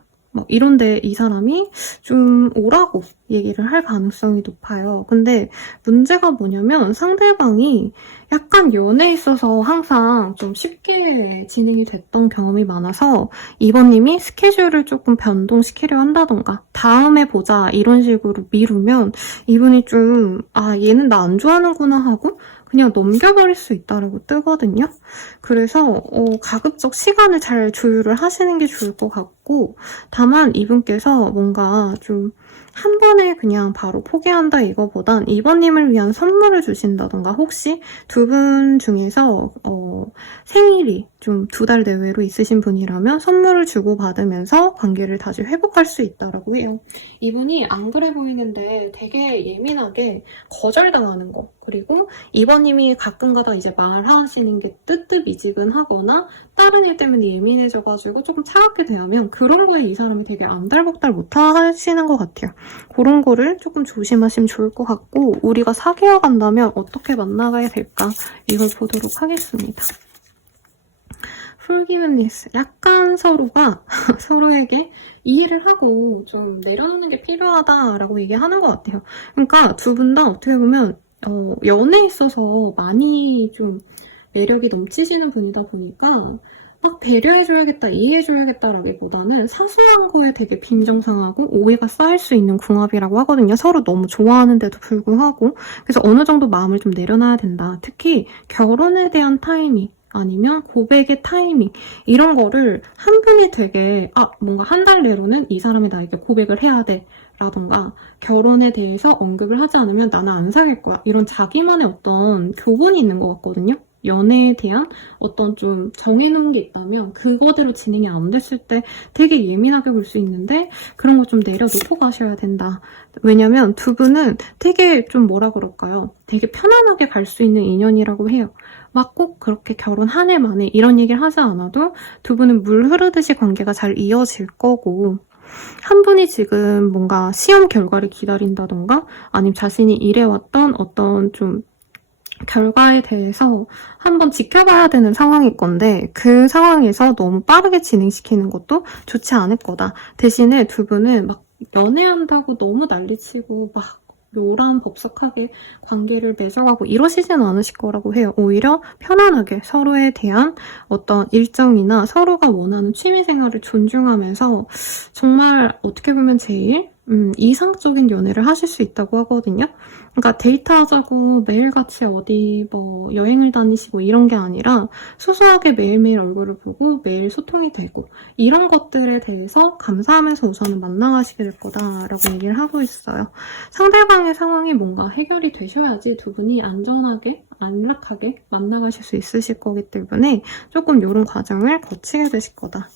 이런데 이 사람이 좀 오라고 얘기를 할 가능성이 높아요. 근데 문제가 뭐냐면 상대방이 약간 연애에 있어서 항상 좀 쉽게 진행이 됐던 경험이 많아서 2번님이 스케줄을 조금 변동시키려 한다던가 다음에 보자 이런 식으로 미루면 이분이 좀 얘는 나 안 좋아하는구나 하고 그냥 넘겨버릴 수 있다라고 뜨거든요. 그래서 가급적 시간을 잘 조율을 하시는 게 좋을 것 같고, 다만 이분께서 뭔가 좀 한 번에 그냥 바로 포기한다 이거보단 2번님을 위한 선물을 주신다던가 혹시 두 분 중에서 생일이 좀 2달 내외로 있으신 분이라면 선물을 주고받으면서 관계를 다시 회복할 수 있다라고 해요. 이분이 안 그래 보이는데 되게 예민하게 거절당하는 거, 그리고 2번님이 가끔가다 이제 말하시는 게 뜨뜻미지근하거나 다른 일 때문에 예민해져가지고 조금 차갑게 대하면 그런 거에 이 사람이 되게 안달복달 못하시는 것 같아요. 그런 거를 조금 조심하시면 좋을 것 같고, 우리가 사귀어 간다면 어떻게 만나가야 될까 이걸 보도록 하겠습니다. forgiveness, 약간 서로가 서로에게 이해를 하고 좀 내려놓는 게 필요하다라고 얘기하는 것 같아요. 그러니까 두 분 다 어떻게 보면 연애에 있어서 많이 좀 매력이 넘치시는 분이다 보니까 막 배려해줘야겠다, 이해해줘야겠다라기보다는 사소한 거에 되게 빈정상하고 오해가 쌓일 수 있는 궁합이라고 하거든요. 서로 너무 좋아하는데도 불구하고. 그래서 어느 정도 마음을 좀 내려놔야 된다. 특히 결혼에 대한 타이밍, 아니면 고백의 타이밍, 이런 거를 한 분이 되게 뭔가 한 달 내로는 이 사람이 나에게 고백을 해야 돼 라던가 결혼에 대해서 언급을 하지 않으면 나는 안 사귈 거야, 이런 자기만의 어떤 교본이 있는 것 같거든요. 연애에 대한 어떤 좀 정해놓은 게 있다면 그거대로 진행이 안 됐을 때 되게 예민하게 볼 수 있는데 그런 거 좀 내려놓고 가셔야 된다. 왜냐면 두 분은 되게 좀 되게 편안하게 갈 수 있는 인연이라고 해요. 막 꼭 그렇게 결혼 한 해 만에 이런 얘기를 하지 않아도 두 분은 물 흐르듯이 관계가 잘 이어질 거고, 한 분이 지금 뭔가 시험 결과를 기다린다던가 아니면 자신이 일해왔던 어떤 좀 결과에 대해서 한번 지켜봐야 되는 상황일 건데 그 상황에서 너무 빠르게 진행시키는 것도 좋지 않을 거다. 대신에 두 분은 막 연애한다고 너무 난리치고 막 요란법석하게 관계를 맺어가고 이러시지는 않으실 거라고 해요. 오히려 편안하게 서로에 대한 어떤 일정이나 서로가 원하는 취미생활을 존중하면서 정말 어떻게 보면 제일 이상적인 연애를 하실 수 있다고 하거든요. 그러니까 데이트하자고 매일같이 어디 뭐 여행을 다니시고 이런 게 아니라 소소하게 매일매일 얼굴을 보고 매일 소통이 되고 이런 것들에 대해서 감사하면서 우선은 만나가시게 될 거다라고 얘기를 하고 있어요. 상대방의 상황이 뭔가 해결이 되셔야지 두 분이 안전하게 안락하게 만나가실 수 있으실 거기 때문에 조금 이런 과정을 거치게 되실 거다.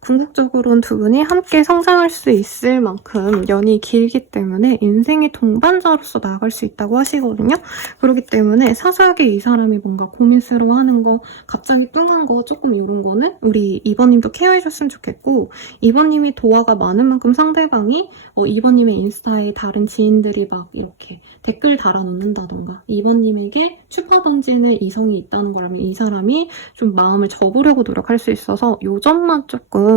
궁극적으로는 두 분이 함께 성장할 수 있을 만큼 연이 길기 때문에 인생의 동반자로서 나아갈 수 있다고 하시거든요. 그렇기 때문에 사소하게 이 사람이 뭔가 고민스러워하는 거, 갑자기 뚱한 거 조금 이런 거는 우리 2번님도 케어해줬으면 좋겠고 2번님이 도화가 많은 만큼 상대방이 2번님의 인스타에 다른 지인들이 막 이렇게 댓글 달아놓는다던가 2번님에게 추파 던지는 이성이 있다는 거라면 이 사람이 좀 마음을 접으려고 노력할 수 있어서 요 점만 조금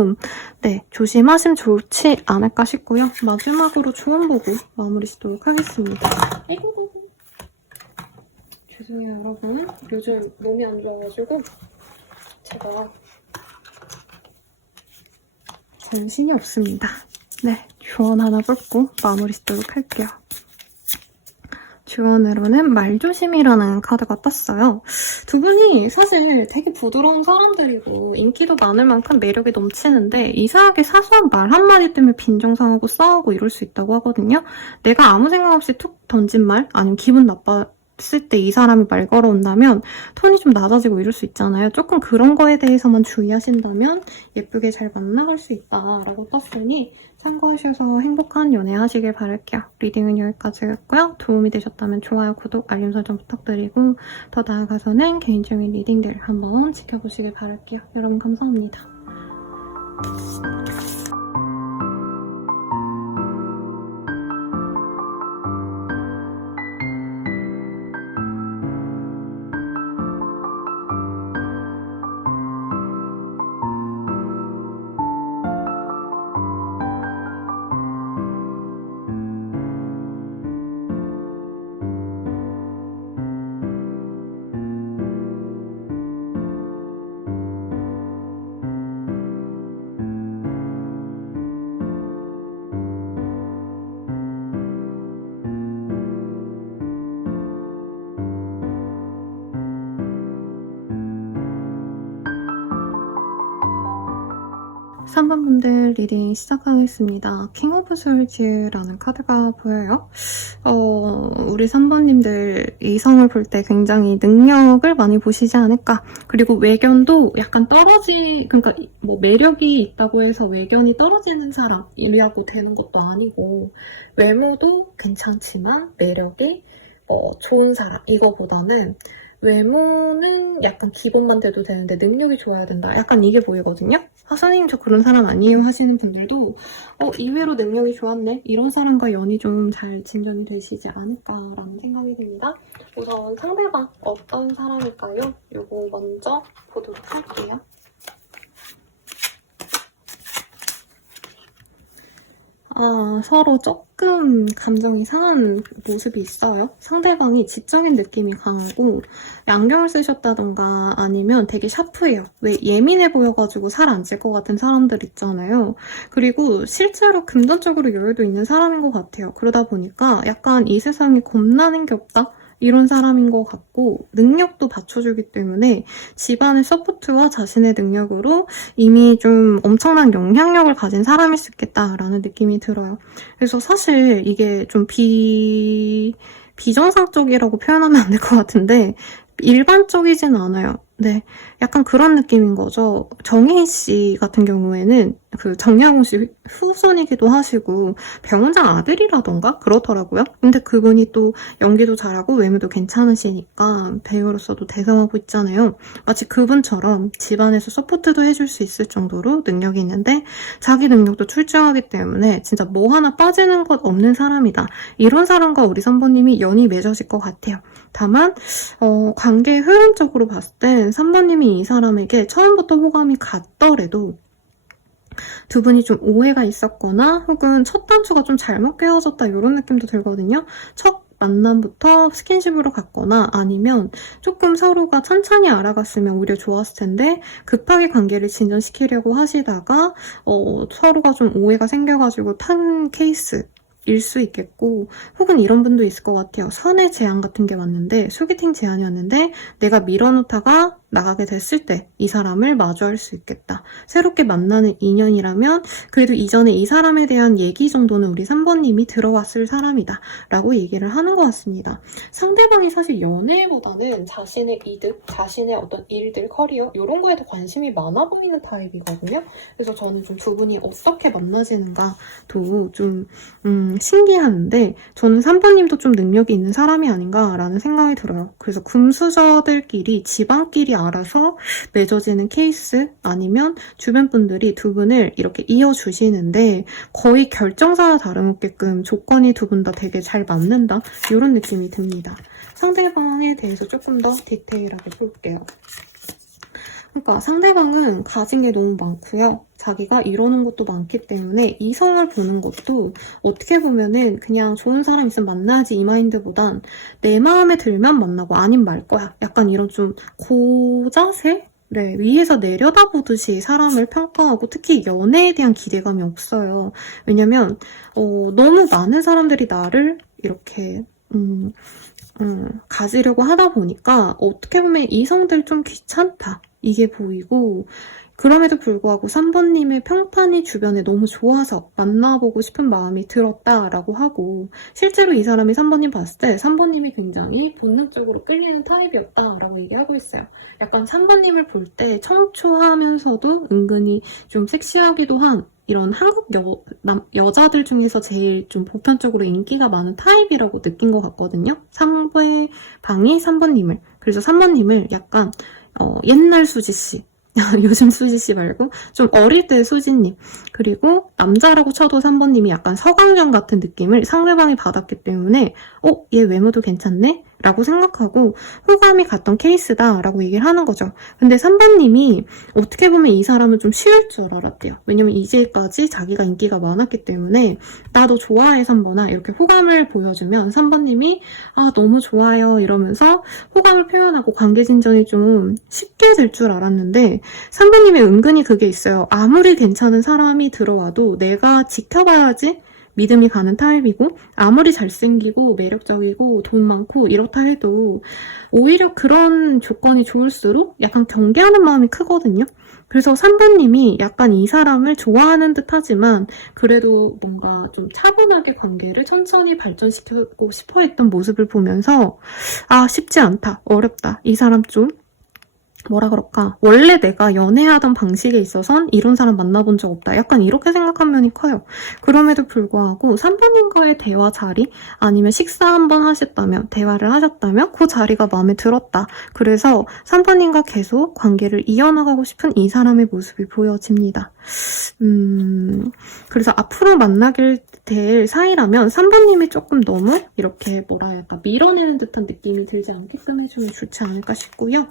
조심하시면 좋지 않을까 싶고요. 마지막으로 조언 보고 마무리 짓도록 하겠습니다. 아이고, 죄송해요 여러분. 요즘 몸이 안 좋아가지고 제가 정신이 없습니다. 조언 하나 뽑고 마무리 짓도록 할게요. 주원으로는 말조심이라는 카드가 떴어요. 두 분이 사실 되게 부드러운 사람들이고 인기도 많을 만큼 매력이 넘치는데 이상하게 사소한 말 한마디 때문에 빈정상하고 싸우고 이럴 수 있다고 하거든요. 내가 아무 생각 없이 툭 던진 말 아니면 기분 나빴을 때 이 사람이 말 걸어온다면 톤이 좀 낮아지고 이럴 수 있잖아요. 조금 그런 거에 대해서만 주의하신다면 예쁘게 잘 만나갈 수 있다라고 떴으니 참고하셔서 행복한 연애 하시길 바랄게요. 리딩은 여기까지였고요. 도움이 되셨다면 좋아요, 구독, 알림 설정 부탁드리고 더 나아가서는 개인적인 리딩들 한번 지켜보시길 바랄게요. 여러분 감사합니다. 삼 번 분들 리딩 시작하겠습니다. 킹 오브 솔즈라는 카드가 보여요. 우리 3번님들 이성을 볼 때 굉장히 능력을 많이 보시지 않을까. 그리고 외견도 약간 그러니까 뭐 매력이 있다고 해서 외견이 떨어지는 사람이라고 되는 것도 아니고 외모도 괜찮지만 매력이 좋은 사람 이거보다는 외모는 약간 기본만 돼도 되는데 능력이 좋아야 된다. 약간 이게 보이거든요? 선생님 저 그런 사람 아니에요 하시는 분들도 의외로 능력이 좋았네. 이런 사람과 연이 좀 잘 진전이 되시지 않을까라는 생각이 듭니다. 우선 상대방 어떤 사람일까요? 요거 먼저 보도록 할게요. 서로 조금 감정이 상한 모습이 있어요. 상대방이 지적인 느낌이 강하고 안경을 쓰셨다던가 아니면 되게 샤프해요. 왜 예민해 보여가지고 살 안 찔 것 같은 사람들 있잖아요. 그리고 실제로 금전적으로 여유도 있는 사람인 것 같아요. 그러다 보니까 약간 이 세상에 겁나는 게 없다? 이런 사람인 것 같고 능력도 받쳐주기 때문에 집안의 서포트와 자신의 능력으로 이미 좀 엄청난 영향력을 가진 사람일 수 있겠다라는 느낌이 들어요. 그래서 사실 이게 좀 비정상적이라고 표현하면 안 될 것 같은데 일반적이진 않아요. 네, 약간 그런 느낌인 거죠. 정혜인 씨 같은 경우에는 그 정약용 씨 후손이기도 하시고 병원장 아들이라던가 그렇더라고요. 근데 그분이 또 연기도 잘하고 외모도 괜찮으시니까 배우로서도 대성하고 있잖아요. 마치 그분처럼 집안에서 서포트도 해줄 수 있을 정도로 능력이 있는데 자기 능력도 출중하기 때문에 진짜 뭐 하나 빠지는 것 없는 사람이다. 이런 사람과 우리 선보님이 연이 맺어질 것 같아요. 다만 관계 흐름적으로 봤을 땐 3번님이 이 사람에게 처음부터 호감이 갔더라도 두 분이 좀 오해가 있었거나 혹은 첫 단추가 좀 잘못 깨어졌다 이런 느낌도 들거든요. 첫 만남부터 스킨십으로 갔거나 아니면 조금 서로가 천천히 알아갔으면 오히려 좋았을 텐데 급하게 관계를 진전시키려고 하시다가 서로가 좀 오해가 생겨가지고 탄 케이스 일 수 있겠고 혹은 이런 분도 있을 것 같아요. 선의 제안 같은 게 왔는데 소개팅 제안이었는데 내가 밀어놓다가 나가게 됐을 때 이 사람을 마주할 수 있겠다. 새롭게 만나는 인연이라면 그래도 이전에 이 사람에 대한 얘기 정도는 우리 3번님이 들어왔을 사람이다 라고 얘기를 하는 것 같습니다. 상대방이 사실 연애보다는 자신의 이득, 자신의 어떤 일들, 커리어 이런 거에 더 관심이 많아 보이는 타입이거든요. 그래서 저는 좀 두 분이 어떻게 만나지는가도 좀 신기한데 저는 3번님도 좀 능력이 있는 사람이 아닌가라는 생각이 들어요. 그래서 금수저들끼리 집안끼리 알아서 맺어지는 케이스 아니면 주변 분들이 두 분을 이렇게 이어주시는데 거의 결정사와 다름없게끔 조건이 두 분 다 되게 잘 맞는다 이런 느낌이 듭니다. 상대방에 대해서 조금 더 디테일하게 볼게요. 그러니까 상대방은 가진 게 너무 많고요. 자기가 이러는 것도 많기 때문에 이성을 보는 것도 어떻게 보면은 그냥 좋은 사람 있으면 만나야지 이 마인드보단 내 마음에 들면 만나고 아님 말 거야. 약간 이런 좀 고자세? 네, 위에서 내려다보듯이 사람을 평가하고 특히 연애에 대한 기대감이 없어요. 왜냐면 너무 많은 사람들이 나를 이렇게 가지려고 하다 보니까 어떻게 보면 이성들 좀 귀찮다. 이게 보이고 그럼에도 불구하고 3번님의 평판이 주변에 너무 좋아서 만나보고 싶은 마음이 들었다라고 하고 실제로 이 사람이 3번님 봤을 때 3번님이 굉장히 본능적으로 끌리는 타입이었다라고 얘기하고 있어요. 약간 3번님을 볼 때 청초하면서도 은근히 좀 섹시하기도 한 이런 한국 여자들 중에서 제일 좀 보편적으로 인기가 많은 타입이라고 느낀 것 같거든요. 상대방이 3번님을. 그래서 3번님을 약간 옛날 수지씨 요즘 수지씨 말고 좀 어릴 때 수지님 그리고 남자라고 쳐도 3번님이 약간 서강정 같은 느낌을 상대방이 받았기 때문에 얘 외모도 괜찮네? 라고 생각하고 호감이 갔던 케이스다 라고 얘기를 하는 거죠. 근데 3번님이 어떻게 보면 이 사람은 좀 쉬울 줄 알았대요. 왜냐면 이제까지 자기가 인기가 많았기 때문에 나 너 좋아해 3번아 이렇게 호감을 보여주면 3번님이 너무 좋아요 이러면서 호감을 표현하고 관계 진전이 좀 쉽게 될 줄 알았는데 3번님이 은근히 그게 있어요. 아무리 괜찮은 사람이 들어와도 내가 지켜봐야지 믿음이 가는 타입이고 아무리 잘생기고 매력적이고 돈 많고 이렇다 해도 오히려 그런 조건이 좋을수록 약간 경계하는 마음이 크거든요. 그래서 3번님이 약간 이 사람을 좋아하는 듯 하지만 그래도 뭔가 좀 차분하게 관계를 천천히 발전시키고 싶어 했던 모습을 보면서 쉽지 않다, 어렵다, 이 사람 좀 뭐라 그럴까 원래 내가 연애하던 방식에 있어선 이런 사람 만나본 적 없다 약간 이렇게 생각한 면이 커요. 그럼에도 불구하고 3번님과의 대화 자리 아니면 식사 한번 하셨다면 대화를 하셨다면 그 자리가 마음에 들었다. 그래서 3번님과 계속 관계를 이어나가고 싶은 이 사람의 모습이 보여집니다. 그래서 앞으로 만나길 될 사이라면 3번님이 조금 너무 이렇게 밀어내는 듯한 느낌이 들지 않게끔 해주면 좋지 않을까 싶고요.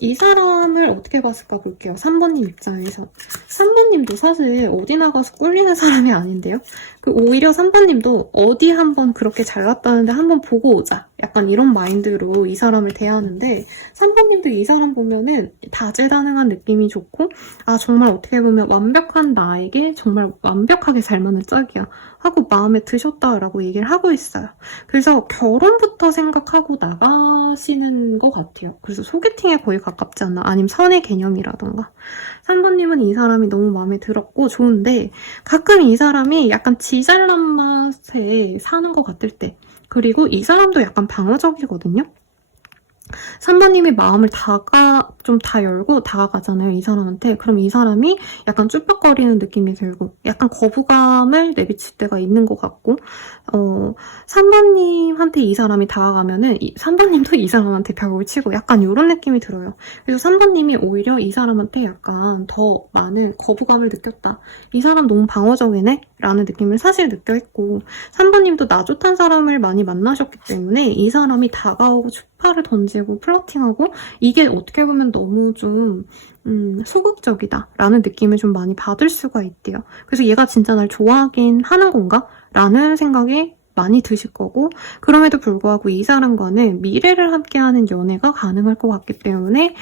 이 사람을 어떻게 봤을까 볼게요. 3번님 입장에서. 3번님도 사실 어디 나가서 꿀리는 사람이 아닌데요. 오히려 3번님도 어디 한번 그렇게 잘났다는데 한번 보고 오자. 약간 이런 마인드로 이 사람을 대하는데 3번님도 이 사람 보면은 다재다능한 느낌이 좋고 정말 어떻게 보면 완벽한 나에게 정말 완벽하게 잘 맞는 짝이야 하고 마음에 드셨다라고 얘기를 하고 있어요. 그래서 결혼부터 생각하고 나가시는 것 같아요. 그래서 소개팅에 거의 가깝지 않나 아니면 선의 개념이라던가 3번님은 이 사람이 너무 마음에 들었고 좋은데 가끔 이 사람이 약간 지잘난 맛에 사는 것 같을 때 그리고 이 사람도 약간 방어적이거든요. 3번님이 마음을 좀 다 열고 다가가잖아요, 이 사람한테. 그럼 이 사람이 약간 쭈뼛거리는 느낌이 들고, 약간 거부감을 내비칠 때가 있는 것 같고, 3번님한테 이 사람이 다가가면은, 3번님도 이 사람한테 벽을 치고, 약간 이런 느낌이 들어요. 그래서 3번님이 오히려 이 사람한테 약간 더 많은 거부감을 느꼈다. 이 사람 너무 방어적이네? 라는 느낌을 사실 느껴 했고, 3번님도 나 좋다는 사람을 많이 만나셨기 때문에 이 사람이 다가오고 추파를 던지고 플러팅하고 이게 어떻게 보면 너무 좀 소극적이다 라는 느낌을 좀 많이 받을 수가 있대요. 그래서 얘가 진짜 날 좋아하긴 하는 건가? 라는 생각이 많이 드실 거고, 그럼에도 불구하고 이 사람과는 미래를 함께하는 연애가 가능할 것 같기 때문에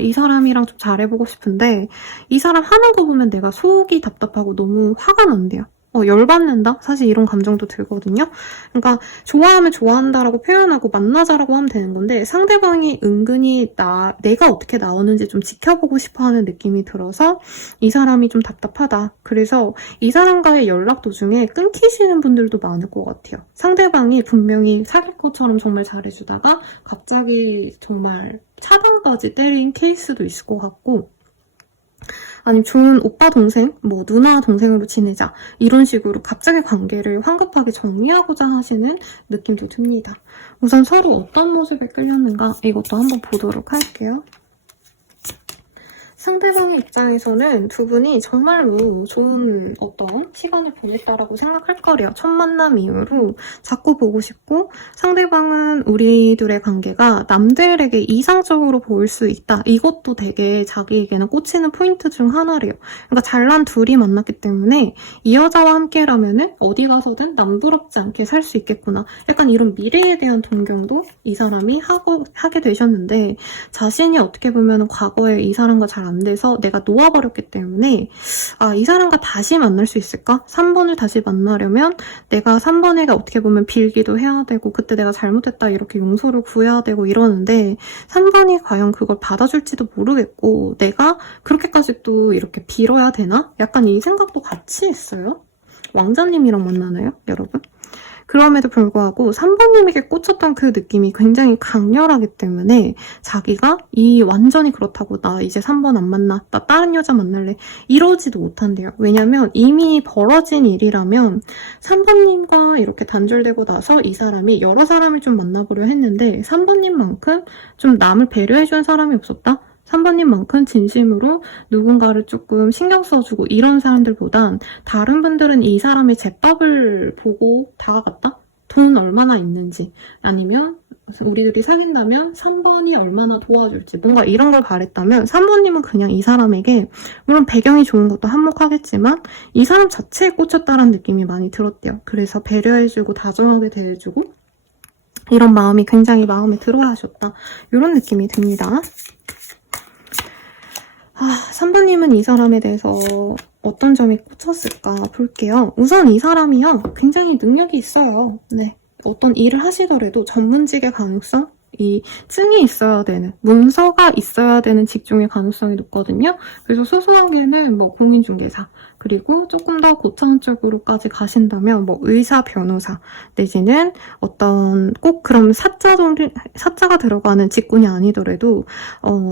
이 사람이랑 좀 잘해보고 싶은데, 이 사람 하는 거 보면 내가 속이 답답하고 너무 화가 난대요. 열받는다? 사실 이런 감정도 들거든요. 그러니까 좋아하면 좋아한다라고 표현하고 만나자라고 하면 되는 건데, 상대방이 은근히 내가 어떻게 나오는지 좀 지켜보고 싶어하는 느낌이 들어서 이 사람이 좀 답답하다. 그래서 이 사람과의 연락 도중에 끊기시는 분들도 많을 것 같아요. 상대방이 분명히 사귈 것처럼 정말 잘해주다가 갑자기 정말 차단까지 때린 케이스도 있을 것 같고, 아니면 좋은 오빠 동생, 뭐 누나 동생으로 지내자 이런 식으로 갑자기 관계를 황급하게 정리하고자 하시는 느낌도 듭니다. 우선 서로 어떤 모습에 끌렸는가 이것도 한번 보도록 할게요. 상대방의 입장에서는 두 분이 정말로 좋은 어떤 시간을 보냈다라고 생각할 거래요. 첫 만남 이후로 자꾸 보고 싶고, 상대방은 우리들의 관계가 남들에게 이상적으로 보일 수 있다. 이것도 되게 자기에게는 꽂히는 포인트 중 하나래요. 그러니까 잘난 둘이 만났기 때문에 이 여자와 함께라면은 어디 가서든 남부럽지 않게 살 수 있겠구나. 약간 이런 미래에 대한 동경도 이 사람이 하게 되셨는데, 자신이 어떻게 보면 과거에 이 사람과 잘 안 돼서 내가 놓아버렸기 때문에 이 사람과 다시 만날 수 있을까? 3번을 다시 만나려면 내가 3번에게 어떻게 보면 빌기도 해야 되고, 그때 내가 잘못했다 이렇게 용서를 구해야 되고 이러는데 3번이 과연 그걸 받아줄지도 모르겠고, 내가 그렇게까지 또 이렇게 빌어야 되나? 약간 이 생각도 같이 했어요. 왕자님이랑 만나나요, 여러분? 그럼에도 불구하고 3번님에게 꽂혔던 그 느낌이 굉장히 강렬하기 때문에 자기가 완전히 그렇다고 나 이제 3번 안 만나, 나 다른 여자 만날래 이러지도 못한대요. 왜냐면 이미 벌어진 일이라면 3번님과 이렇게 단절되고 나서 이 사람이 여러 사람을 좀 만나보려 했는데 3번님만큼 좀 남을 배려해준 사람이 없었다? 3번님만큼 진심으로 누군가를 조금 신경 써주고 이런 사람들보단 다른 분들은 이 사람의 제밥을 보고 다가갔다? 돈 얼마나 있는지, 아니면 우리들이 사귄다면 3번이 얼마나 도와줄지, 뭔가 이런 걸 바랬다면 3번님은 그냥 이 사람에게, 물론 배경이 좋은 것도 한몫하겠지만 이 사람 자체에 꽂혔다는 느낌이 많이 들었대요. 그래서 배려해주고 다정하게 대해주고 이런 마음이 굉장히 마음에 들어하셨다, 이런 느낌이 듭니다. 3번님은 이 사람에 대해서 어떤 점이 꽂혔을까 볼게요. 우선 이 사람이요, 굉장히 능력이 있어요. 네, 어떤 일을 하시더라도 전문직의 가능성, 이 증이 있어야 되는, 문서가 있어야 되는 직종의 가능성이 높거든요. 그래서 소소하게는 뭐 공인중개사, 그리고 조금 더 고차원 쪽으로까지 가신다면 뭐 의사, 변호사, 내지는 어떤 꼭 그럼 사자가 들어가는 직군이 아니더라도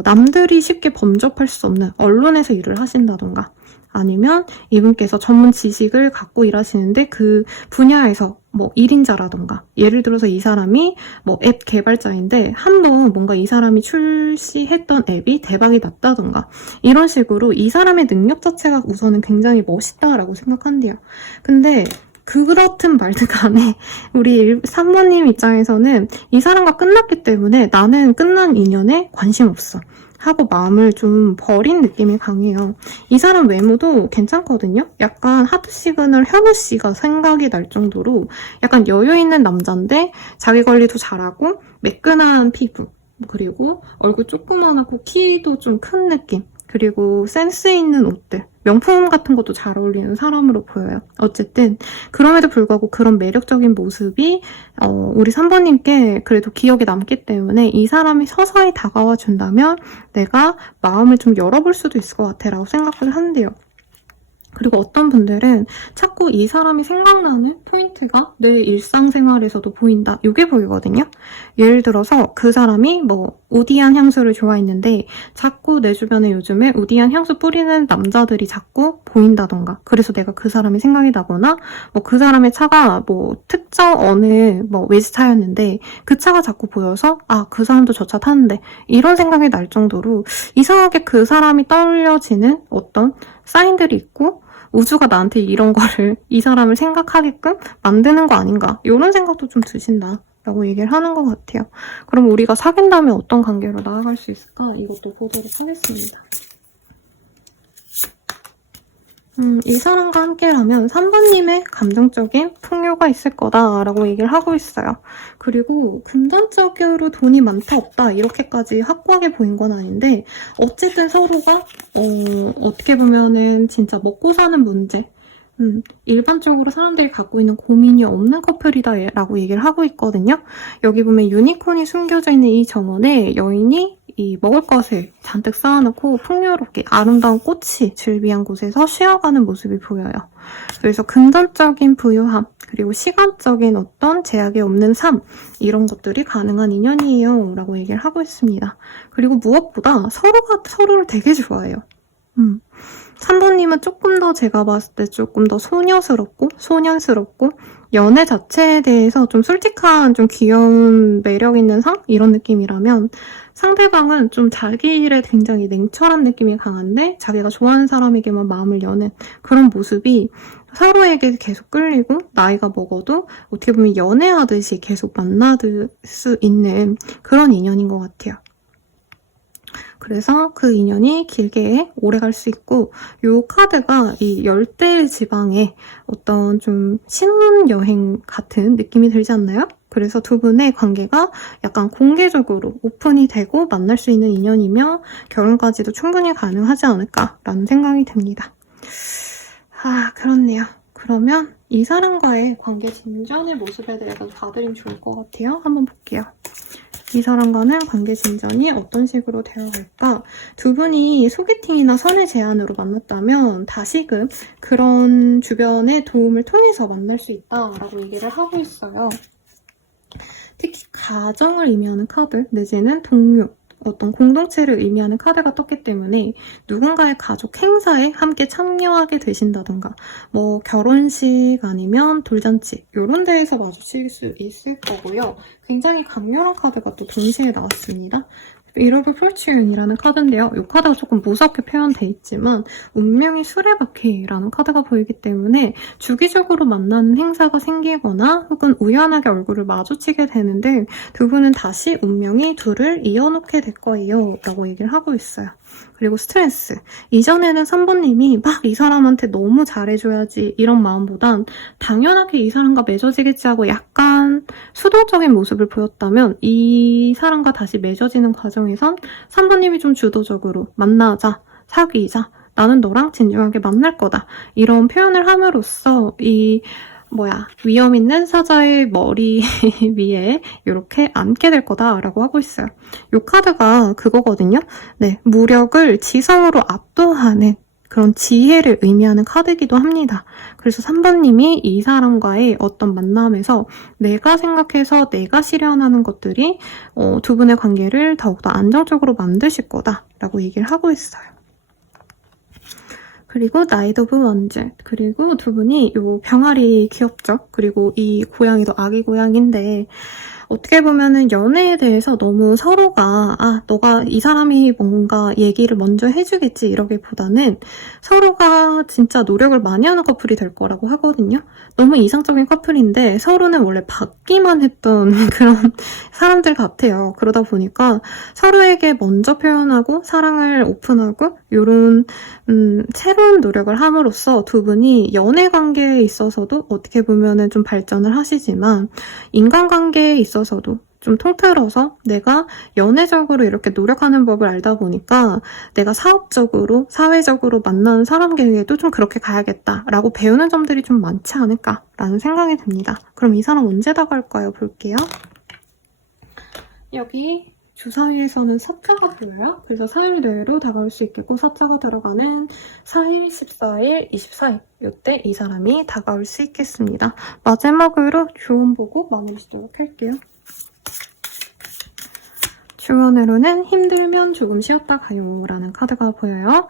남들이 쉽게 범접할 수 없는 언론에서 일을 하신다던가, 아니면 이분께서 전문 지식을 갖고 일하시는데 그 분야에서 뭐 1인자라던가, 예를 들어서 이 사람이 뭐 앱 개발자인데 한번 뭔가 이 사람이 출시했던 앱이 대박이 났다던가, 이런 식으로 이 사람의 능력 자체가 우선은 굉장히 멋있다라고 생각한대요. 근데 그렇든 말든 간에 우리 3번님 입장에서는 이 사람과 끝났기 때문에 나는 끝난 인연에 관심 없어 하고 마음을 좀 버린 느낌이 강해요. 이 사람 외모도 괜찮거든요. 약간 하트 시그널 현우 씨가 생각이 날 정도로 약간 여유 있는 남자인데 자기 관리도 잘하고 매끈한 피부, 그리고 얼굴 조그만하고 키도 좀 큰 느낌, 그리고 센스 있는 옷들, 명품 같은 것도 잘 어울리는 사람으로 보여요. 어쨌든 그럼에도 불구하고 그런 매력적인 모습이 우리 3번님께 그래도 기억에 남기 때문에 이 사람이 서서히 다가와 준다면 내가 마음을 좀 열어볼 수도 있을 것 같아 라고 생각을 한대요. 그리고 어떤 분들은 자꾸 이 사람이 생각나는 포인트가 내 일상생활에서도 보인다. 이게 보이거든요. 예를 들어서 그 사람이 뭐 우디한 향수를 좋아했는데 자꾸 내 주변에 요즘에 우디한 향수 뿌리는 남자들이 자꾸 보인다던가, 그래서 내가 그 사람이 생각이 나거나, 뭐 그 사람의 차가 뭐 특정 어느 뭐 외제차였는데 그 차가 자꾸 보여서 아, 그 사람도 저 차 타는데, 이런 생각이 날 정도로 이상하게 그 사람이 떠올려지는 어떤 사인들이 있고, 우주가 나한테 이런 거를, 이 사람을 생각하게끔 만드는 거 아닌가, 이런 생각도 좀 드신다 라고 얘기를 하는 것 같아요. 그럼 우리가 사귄다면 어떤 관계로 나아갈 수 있을까? 이것도 보도록 하겠습니다. 이 사람과 함께라면 3번님의 감정적인 풍요가 있을 거다라고 얘기를 하고 있어요. 그리고 금전적으로 돈이 많다 없다 이렇게까지 확고하게 보인 건 아닌데, 어쨌든 서로가 어떻게 보면은 진짜 먹고 사는 문제, 일반적으로 사람들이 갖고 있는 고민이 없는 커플이다 라고 얘기를 하고 있거든요. 여기 보면 유니콘이 숨겨져 있는 이 정원에 여인이 이 먹을 것을 잔뜩 쌓아놓고 풍요롭게 아름다운 꽃이 즐비한 곳에서 쉬어가는 모습이 보여요. 그래서 금전적인 부유함, 그리고 시간적인 어떤 제약이 없는 삶, 이런 것들이 가능한 인연이에요 라고 얘기를 하고 있습니다. 그리고 무엇보다 서로가 서로를 되게 좋아해요. 3번님은 조금 더, 제가 봤을 때 조금 더 소녀스럽고 소년스럽고 연애 자체에 대해서 좀 솔직한, 좀 귀여운 매력 있는 상? 이런 느낌이라면, 상대방은 좀 자기 일에 굉장히 냉철한 느낌이 강한데 자기가 좋아하는 사람에게만 마음을 여는 그런 모습이 서로에게 계속 끌리고, 나이가 먹어도 어떻게 보면 연애하듯이 계속 만날 수 있는 그런 인연인 것 같아요. 그래서 그 인연이 길게 오래 갈 수 있고, 이 카드가 이 열대 지방의 어떤 좀 신혼여행 같은 느낌이 들지 않나요? 그래서 두 분의 관계가 약간 공개적으로 오픈이 되고 만날 수 있는 인연이며 결혼까지도 충분히 가능하지 않을까라는 생각이 듭니다. 아, 그렇네요. 그러면 이 사람과의 관계 진전의 모습에 대해서 봐드리면 좋을 것 같아요. 한번 볼게요. 이 사람과는 관계 진전이 어떤 식으로 되어갈까? 두 분이 소개팅이나 선의 제안으로 만났다면 다시금 그런 주변의 도움을 통해서 만날 수 있다라고 얘기를 하고 있어요. 특히 가정을 의미하는 카드, 내지는 동료, 어떤 공동체를 의미하는 카드가 떴기 때문에 누군가의 가족 행사에 함께 참여하게 되신다던가, 뭐 결혼식 아니면 돌잔치 이런 데에서 마주칠 수 있을 거고요. 굉장히 강렬한 카드가 또 동시에 나왔습니다. 이러브 폴치윤이라는 카드인데요. 이 카드가 조금 무섭게 표현돼 있지만 운명의 수레바퀴라는 카드가 보이기 때문에 주기적으로 만나는 행사가 생기거나 혹은 우연하게 얼굴을 마주치게 되는데 두 분은 다시 운명이 둘을 이어놓게 될 거예요 라고 얘기를 하고 있어요. 그리고 스트레스. 이전에는 3번님이 막 이 사람한테 너무 잘해줘야지 이런 마음보단 당연하게 이 사람과 맺어지겠지 하고 약간 수동적인 모습을 보였다면, 이 사람과 다시 맺어지는 과정에선 3번님이 좀 주도적으로 만나자, 사귀자, 나는 너랑 진중하게 만날 거다, 이런 표현을 함으로써 이 위험 있는 사자의 머리 위에 이렇게 앉게 될 거다라고 하고 있어요. 이 카드가 그거거든요. 네, 무력을 지성으로 압도하는 그런 지혜를 의미하는 카드이기도 합니다. 그래서 3번님이 이 사람과의 어떤 만남에서 내가 생각해서 내가 실현하는 것들이 두 분의 관계를 더욱더 안정적으로 만드실 거다라고 얘기를 하고 있어요. 그리고 나이트 오브 원즈, 그리고 두 분이 요 병아리 귀엽죠? 그리고 이 고양이도 아기 고양인데, 어떻게 보면은 연애에 대해서 너무 서로가 너가 이 사람이 뭔가 얘기를 먼저 해주겠지 이러기보다는 서로가 진짜 노력을 많이 하는 커플이 될 거라고 하거든요. 너무 이상적인 커플인데 서로는 원래 받기만 했던 그런 사람들 같아요. 그러다 보니까 서로에게 먼저 표현하고 사랑을 오픈하고 이런 새로운 노력을 함으로써 두 분이 연애 관계에 있어서도 어떻게 보면은 좀 발전을 하시지만 인간관계에 있어서도 좀 통틀어서 내가 연애적으로 이렇게 노력하는 법을 알다 보니까 내가 사업적으로, 사회적으로 만나는 사람에게도 좀 그렇게 가야겠다라고 배우는 점들이 좀 많지 않을까라는 생각이 듭니다. 그럼 이 사람 언제 다가올까요? 볼게요. 여기 주사위에서는 사자가 보여요. 그래서 4일 내로 다가올 수 있겠고 사자가 들어가는 4일, 14일, 24일 이때 이 사람이 다가올 수 있겠습니다. 마지막으로 주원 보고 마무리 짓도록 할게요. 주원으로는 힘들면 조금 쉬었다 가요 라는 카드가 보여요.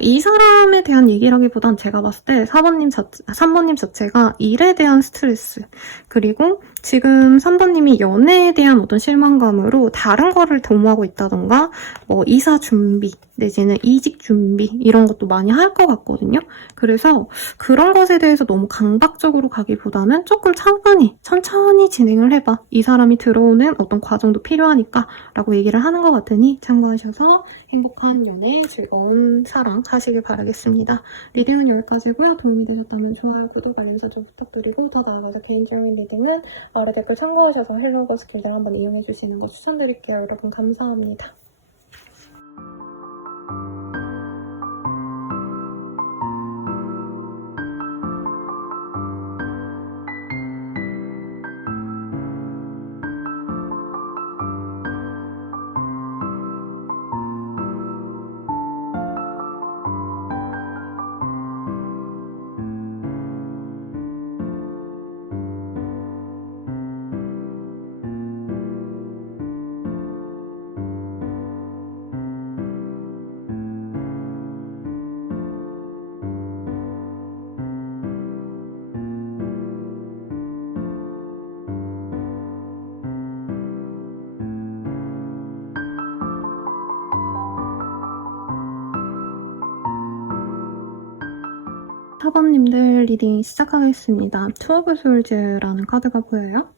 이 사람에 대한 얘기라기보단 제가 봤을 때 3번님 자체가 일에 대한 스트레스, 그리고 지금 3번님이 연애에 대한 어떤 실망감으로 다른 거를 도모하고 있다던가 뭐 이사 준비 내지는 이직 준비 이런 것도 많이 할 것 같거든요. 그래서 그런 것에 대해서 너무 강박적으로 가기보다는 조금 차분히 천천히 진행을 해봐. 이 사람이 들어오는 어떤 과정도 필요하니까 라고 얘기를 하는 것 같으니 참고하셔서 행복한 연애, 즐거운 사랑 하시길 바라겠습니다. 리딩은 여기까지고요. 도움이 되셨다면 좋아요, 구독, 알림 설정 부탁드리고 더 나아가서 개인적인 리딩은 아래 댓글 참고하셔서 헬로우버 스킬들 한번 이용해주시는 거 추천드릴게요. 여러분 감사합니다. 사번님들 리딩 시작하겠습니다. 투 오브 솔즈라는 카드가 보여요.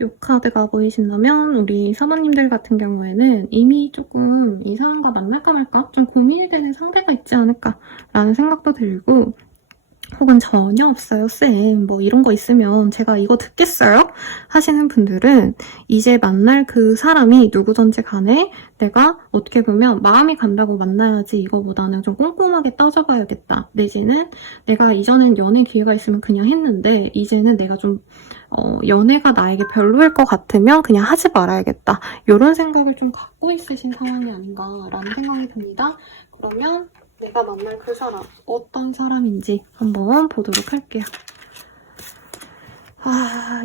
이 카드가 보이신다면 우리 사번님들 같은 경우에는 이미 조금 이 사람과 만날까 말까 좀 고민이 되는 상대가 있지 않을까라는 생각도 들고, 혹은 전혀 없어요, 쌤. 뭐 이런 거 있으면 제가 이거 듣겠어요? 하시는 분들은 이제 만날 그 사람이 누구든지 간에 내가 어떻게 보면 마음이 간다고 만나야지 이거보다는 좀 꼼꼼하게 따져봐야겠다. 내지는 내가 이전엔 연애 기회가 있으면 그냥 했는데 이제는 내가 좀 연애가 나에게 별로일 것 같으면 그냥 하지 말아야겠다. 이런 생각을 좀 갖고 있으신 상황이 아닌가라는 생각이 듭니다. 그러면 내가 만날 그 사람, 어떤 사람인지 한번 보도록 할게요.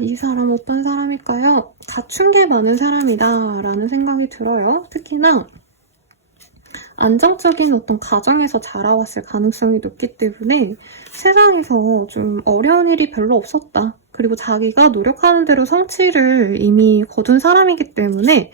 이 사람 어떤 사람일까요? 갖춘 게 많은 사람이다 라는 생각이 들어요. 특히나 안정적인 어떤 가정에서 자라왔을 가능성이 높기 때문에 세상에서 좀 어려운 일이 별로 없었다. 그리고 자기가 노력하는 대로 성취를 이미 거둔 사람이기 때문에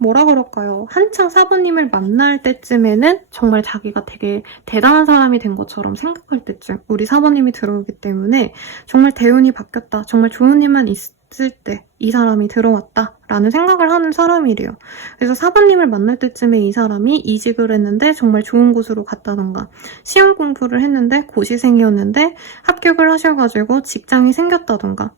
뭐라 그럴까요? 한창 사부님을 만날 때쯤에는 정말 자기가 되게 대단한 사람이 된 것처럼 생각할 때쯤 우리 사부님이 들어오기 때문에 정말 대운이 바뀌었다. 정말 좋은 일만 있을 때 이 사람이 들어왔다 라는 생각을 하는 사람이래요. 그래서 사부님을 만날 때쯤에 이 사람이 이직을 했는데 정말 좋은 곳으로 갔다던가 시험 공부를 했는데 고시생이었는데 합격을 하셔가지고 직장이 생겼다던가,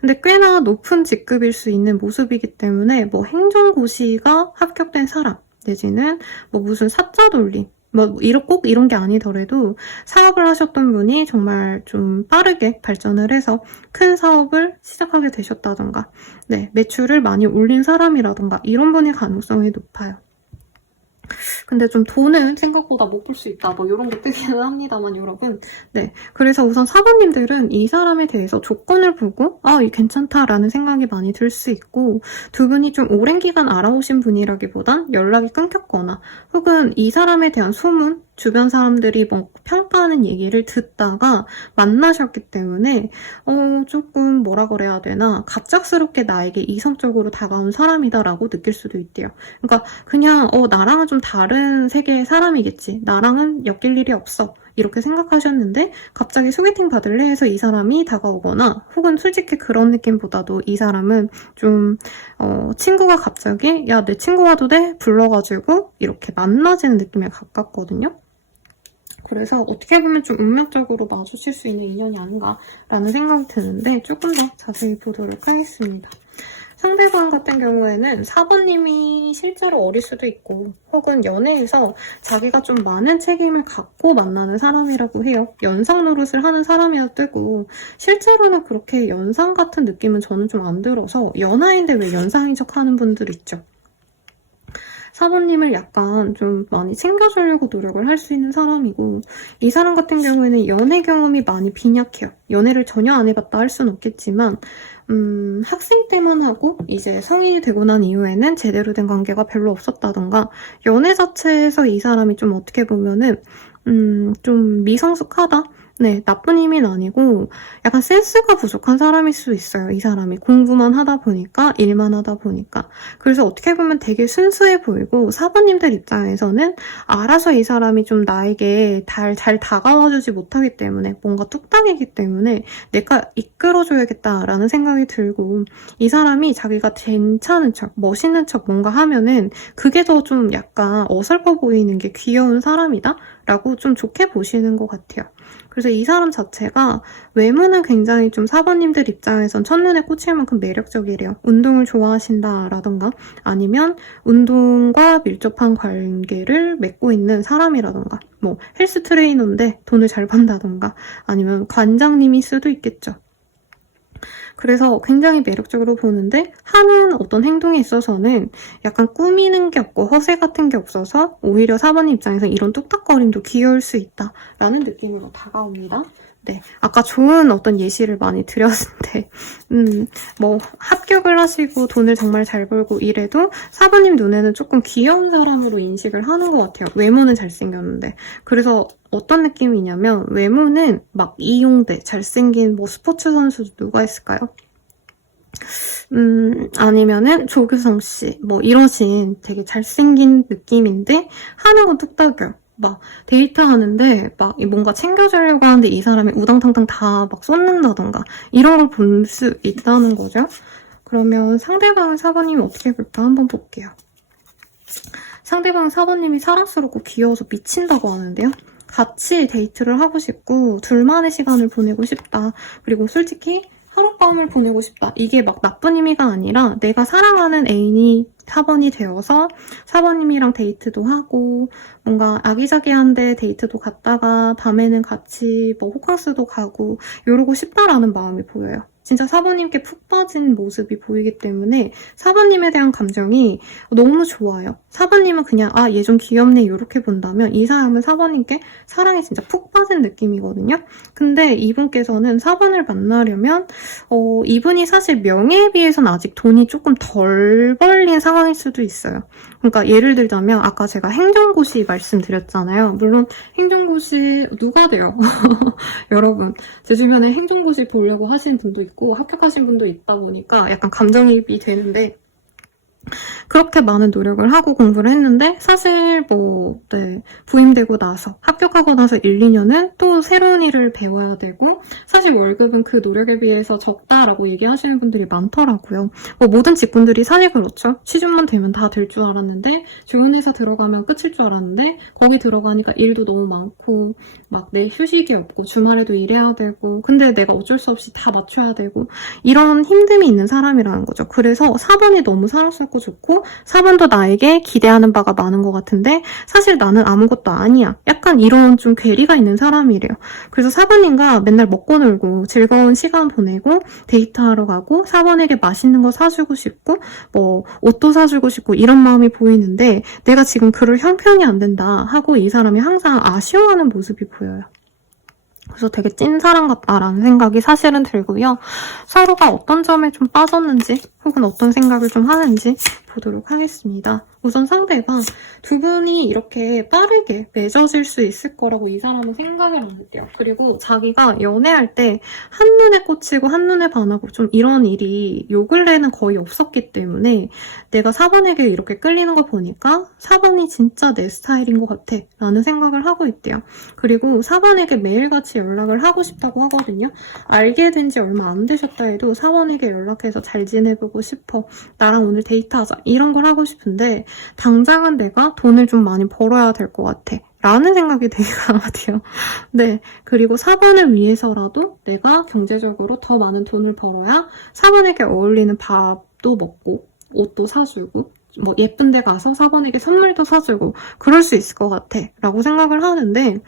근데 꽤나 높은 직급일 수 있는 모습이기 때문에 뭐 행정고시가 합격된 사람 내지는 뭐 무슨 사자 돌림 꼭 이런 게 아니더라도 사업을 하셨던 분이 정말 좀 빠르게 발전을 해서 큰 사업을 시작하게 되셨다던가, 네, 매출을 많이 올린 사람이라던가 이런 분의 가능성이 높아요. 근데 좀 돈은 생각보다 못 볼 수 있다. 뭐 이런 게 뜨기는 합니다만 여러분. 네. 그래서 우선 사부님들은 이 사람에 대해서 조건을 보고 이 괜찮다라는 생각이 많이 들 수 있고, 두 분이 좀 오랜 기간 알아오신 분이라기보단 연락이 끊겼거나 혹은 이 사람에 대한 소문, 주변 사람들이 뭐 평가하는 얘기를 듣다가 만나셨기 때문에 조금 뭐라 그래야 되나 갑작스럽게 나에게 이성적으로 다가온 사람이다라고 느낄 수도 있대요. 그러니까 그냥 나랑은 좀 다른 세계의 사람이겠지. 나랑은 엮일 일이 없어. 이렇게 생각하셨는데 갑자기 소개팅 받을래 해서 이 사람이 다가오거나, 혹은 솔직히 그런 느낌보다도 이 사람은 좀 친구가 갑자기 야, 내 친구 와도 돼? 불러가지고 이렇게 만나지는 느낌에 가깝거든요. 그래서 어떻게 보면 좀 운명적으로 마주칠 수 있는 인연이 아닌가라는 생각이 드는데 조금 더 자세히 보도록 하겠습니다. 상대방 같은 경우에는 4번님이 실제로 어릴 수도 있고 혹은 연애에서 자기가 좀 많은 책임을 갖고 만나는 사람이라고 해요. 연상 노릇을 하는 사람이어도 되고 실제로는 그렇게 연상 같은 느낌은 저는 좀 안 들어서 연하인데 왜 연상인 척 하는 분들 있죠. 4번님을 약간 좀 많이 챙겨주려고 노력을 할 수 있는 사람이고 이 사람 같은 경우에는 연애 경험이 많이 빈약해요. 연애를 전혀 안 해봤다 할 수는 없겠지만 학생 때만 하고 이제 성인이 되고 난 이후에는 제대로 된 관계가 별로 없었다던가 연애 자체에서 이 사람이 좀 어떻게 보면은 좀 미성숙하다? 네, 나쁜 의미는 아니고 약간 센스가 부족한 사람일 수 있어요. 이 사람이 공부만 하다 보니까 일만 하다 보니까 그래서 어떻게 보면 되게 순수해 보이고 4번님들 입장에서는 알아서 이 사람이 좀 나에게 잘 다가와주지 못하기 때문에 뭔가 뚝딱이기 때문에 내가 이끌어줘야겠다라는 생각이 들고 이 사람이 자기가 괜찮은 척, 멋있는 척 뭔가 하면은 그게 더 좀 약간 어설퍼 보이는 게 귀여운 사람이다? 라고 좀 좋게 보시는 것 같아요. 그래서 이 사람 자체가 외모는 굉장히 좀 4번님들 입장에선 첫눈에 꽂힐 만큼 매력적이래요. 운동을 좋아하신다라던가 아니면 운동과 밀접한 관계를 맺고 있는 사람이라던가 뭐 헬스 트레이너인데 돈을 잘 번다던가 아니면 관장님일 수도 있겠죠. 그래서 굉장히 매력적으로 보는데 하는 어떤 행동에 있어서는 약간 꾸미는 게 없고 허세 같은 게 없어서 오히려 4번 입장에서 이런 뚝딱거림도 귀여울 수 있다라는 느낌으로 다가옵니다. 네, 아까 좋은 어떤 예시를 많이 드렸는데 뭐 합격을 하시고 돈을 정말 잘 벌고 이래도 4번님 눈에는 조금 귀여운 사람으로 인식을 하는 것 같아요. 외모는 잘생겼는데. 그래서 어떤 느낌이냐면 외모는 막 이용돼 잘생긴 뭐 스포츠 선수 누가 있을까요? 아니면은 조규성 씨 뭐 이러신 되게 잘생긴 느낌인데 하는 건 뚝딱이요. 막 데이트하는데 막 뭔가 챙겨주려고 하는데 이 사람이 우당탕탕 다 막 쏟는다던가 이런 걸 볼 수 있다는 거죠. 그러면 상대방은 4번님이 어떻게 볼까 한번 볼게요. 상대방 4번님이 사랑스럽고 귀여워서 미친다고 하는데요. 같이 데이트를 하고 싶고 둘만의 시간을 보내고 싶다. 그리고 솔직히 하룻밤을 보내고 싶다. 이게 막 나쁜 의미가 아니라 내가 사랑하는 애인이 4번이 되어서 4번님이랑 데이트도 하고 뭔가 아기자기한데 데이트도 갔다가 밤에는 같이 뭐 호캉스도 가고 이러고 싶다라는 마음이 보여요. 진짜 4번님께 푹 빠진 모습이 보이기 때문에 4번님에 대한 감정이 너무 좋아요. 4번님은 그냥 아, 얘 좀 귀엽네 이렇게 본다면 이 사람은 4번님께 사랑에 진짜 푹 빠진 느낌이거든요. 근데 이분께서는 4번을 만나려면 이분이 사실 명예에 비해서는 아직 돈이 조금 덜 벌린 상황일 수도 있어요. 그러니까 예를 들자면 아까 제가 행정고시 말씀드렸잖아요. 물론 행정고시 누가 돼요? 여러분 제 주변에 행정고시 보려고 하시는 분도 있고 합격하신 분도 있다 보니까 약간 감정이입이 되는데 그렇게 많은 노력을 하고 공부를 했는데 사실 뭐 부임되고 나서 합격하고 나서 1, 2년은 또 새로운 일을 배워야 되고 사실 월급은 그 노력에 비해서 적다라고 얘기하시는 분들이 많더라고요. 뭐 모든 직군들이 사실 그렇죠. 취준만 되면 다 될 줄 알았는데 좋은 회사 들어가면 끝일 줄 알았는데 거기 들어가니까 일도 너무 많고 막 내 휴식이 없고 주말에도 일해야 되고 근데 내가 어쩔 수 없이 다 맞춰야 되고 이런 힘듦이 있는 사람이라는 거죠. 그래서 4번이 너무 사랑스럽고 좋고 4번도 나에게 기대하는 바가 많은 것 같은데 사실 나는 아무것도 아니야. 약간 이런 좀 괴리가 있는 사람이래요. 그래서 4번님과 맨날 먹고 놀고 즐거운 시간 보내고 데이트하러 가고 4번에게 맛있는 거 사주고 싶고 뭐 옷도 사주고 싶고 이런 마음이 보이는데 내가 지금 그럴 형편이 안 된다 하고 이 사람이 항상 아쉬워하는 모습이 보여요. 그래서 되게 찐사랑 같다라는 생각이 사실은 들고요. 서로가 어떤 점에 좀 빠졌는지 혹은 어떤 생각을 좀 하는지 보도록 하겠습니다. 우선 상대가 두 분이 이렇게 빠르게 맺어질 수 있을 거라고 이 사람은 생각을 안 했대요. 그리고 자기가 연애할 때 한눈에 꽂히고 한눈에 반하고 좀 이런 일이 요 근래는 거의 없었기 때문에 내가 4번에게 이렇게 끌리는 거 보니까 4번이 진짜 내 스타일인 것 같아 라는 생각을 하고 있대요. 그리고 4번에게 매일같이 연락을 하고 싶다고 하거든요. 알게 된 지 얼마 안 되셨다 해도 4번에게 연락해서 잘 지내보고 싶어. 나랑 오늘 데이트하자. 이런 걸 하고 싶은데 당장은 내가 돈을 좀 많이 벌어야 될 것 같아. 라는 생각이 되게 강하대요. 네. 그리고 4번을 위해서라도 내가 경제적으로 더 많은 돈을 벌어야 4번에게 어울리는 밥도 먹고 옷도 사주고 뭐 예쁜 데 가서 4번에게 선물도 사주고 그럴 수 있을 것 같아 라고 생각을 하는데,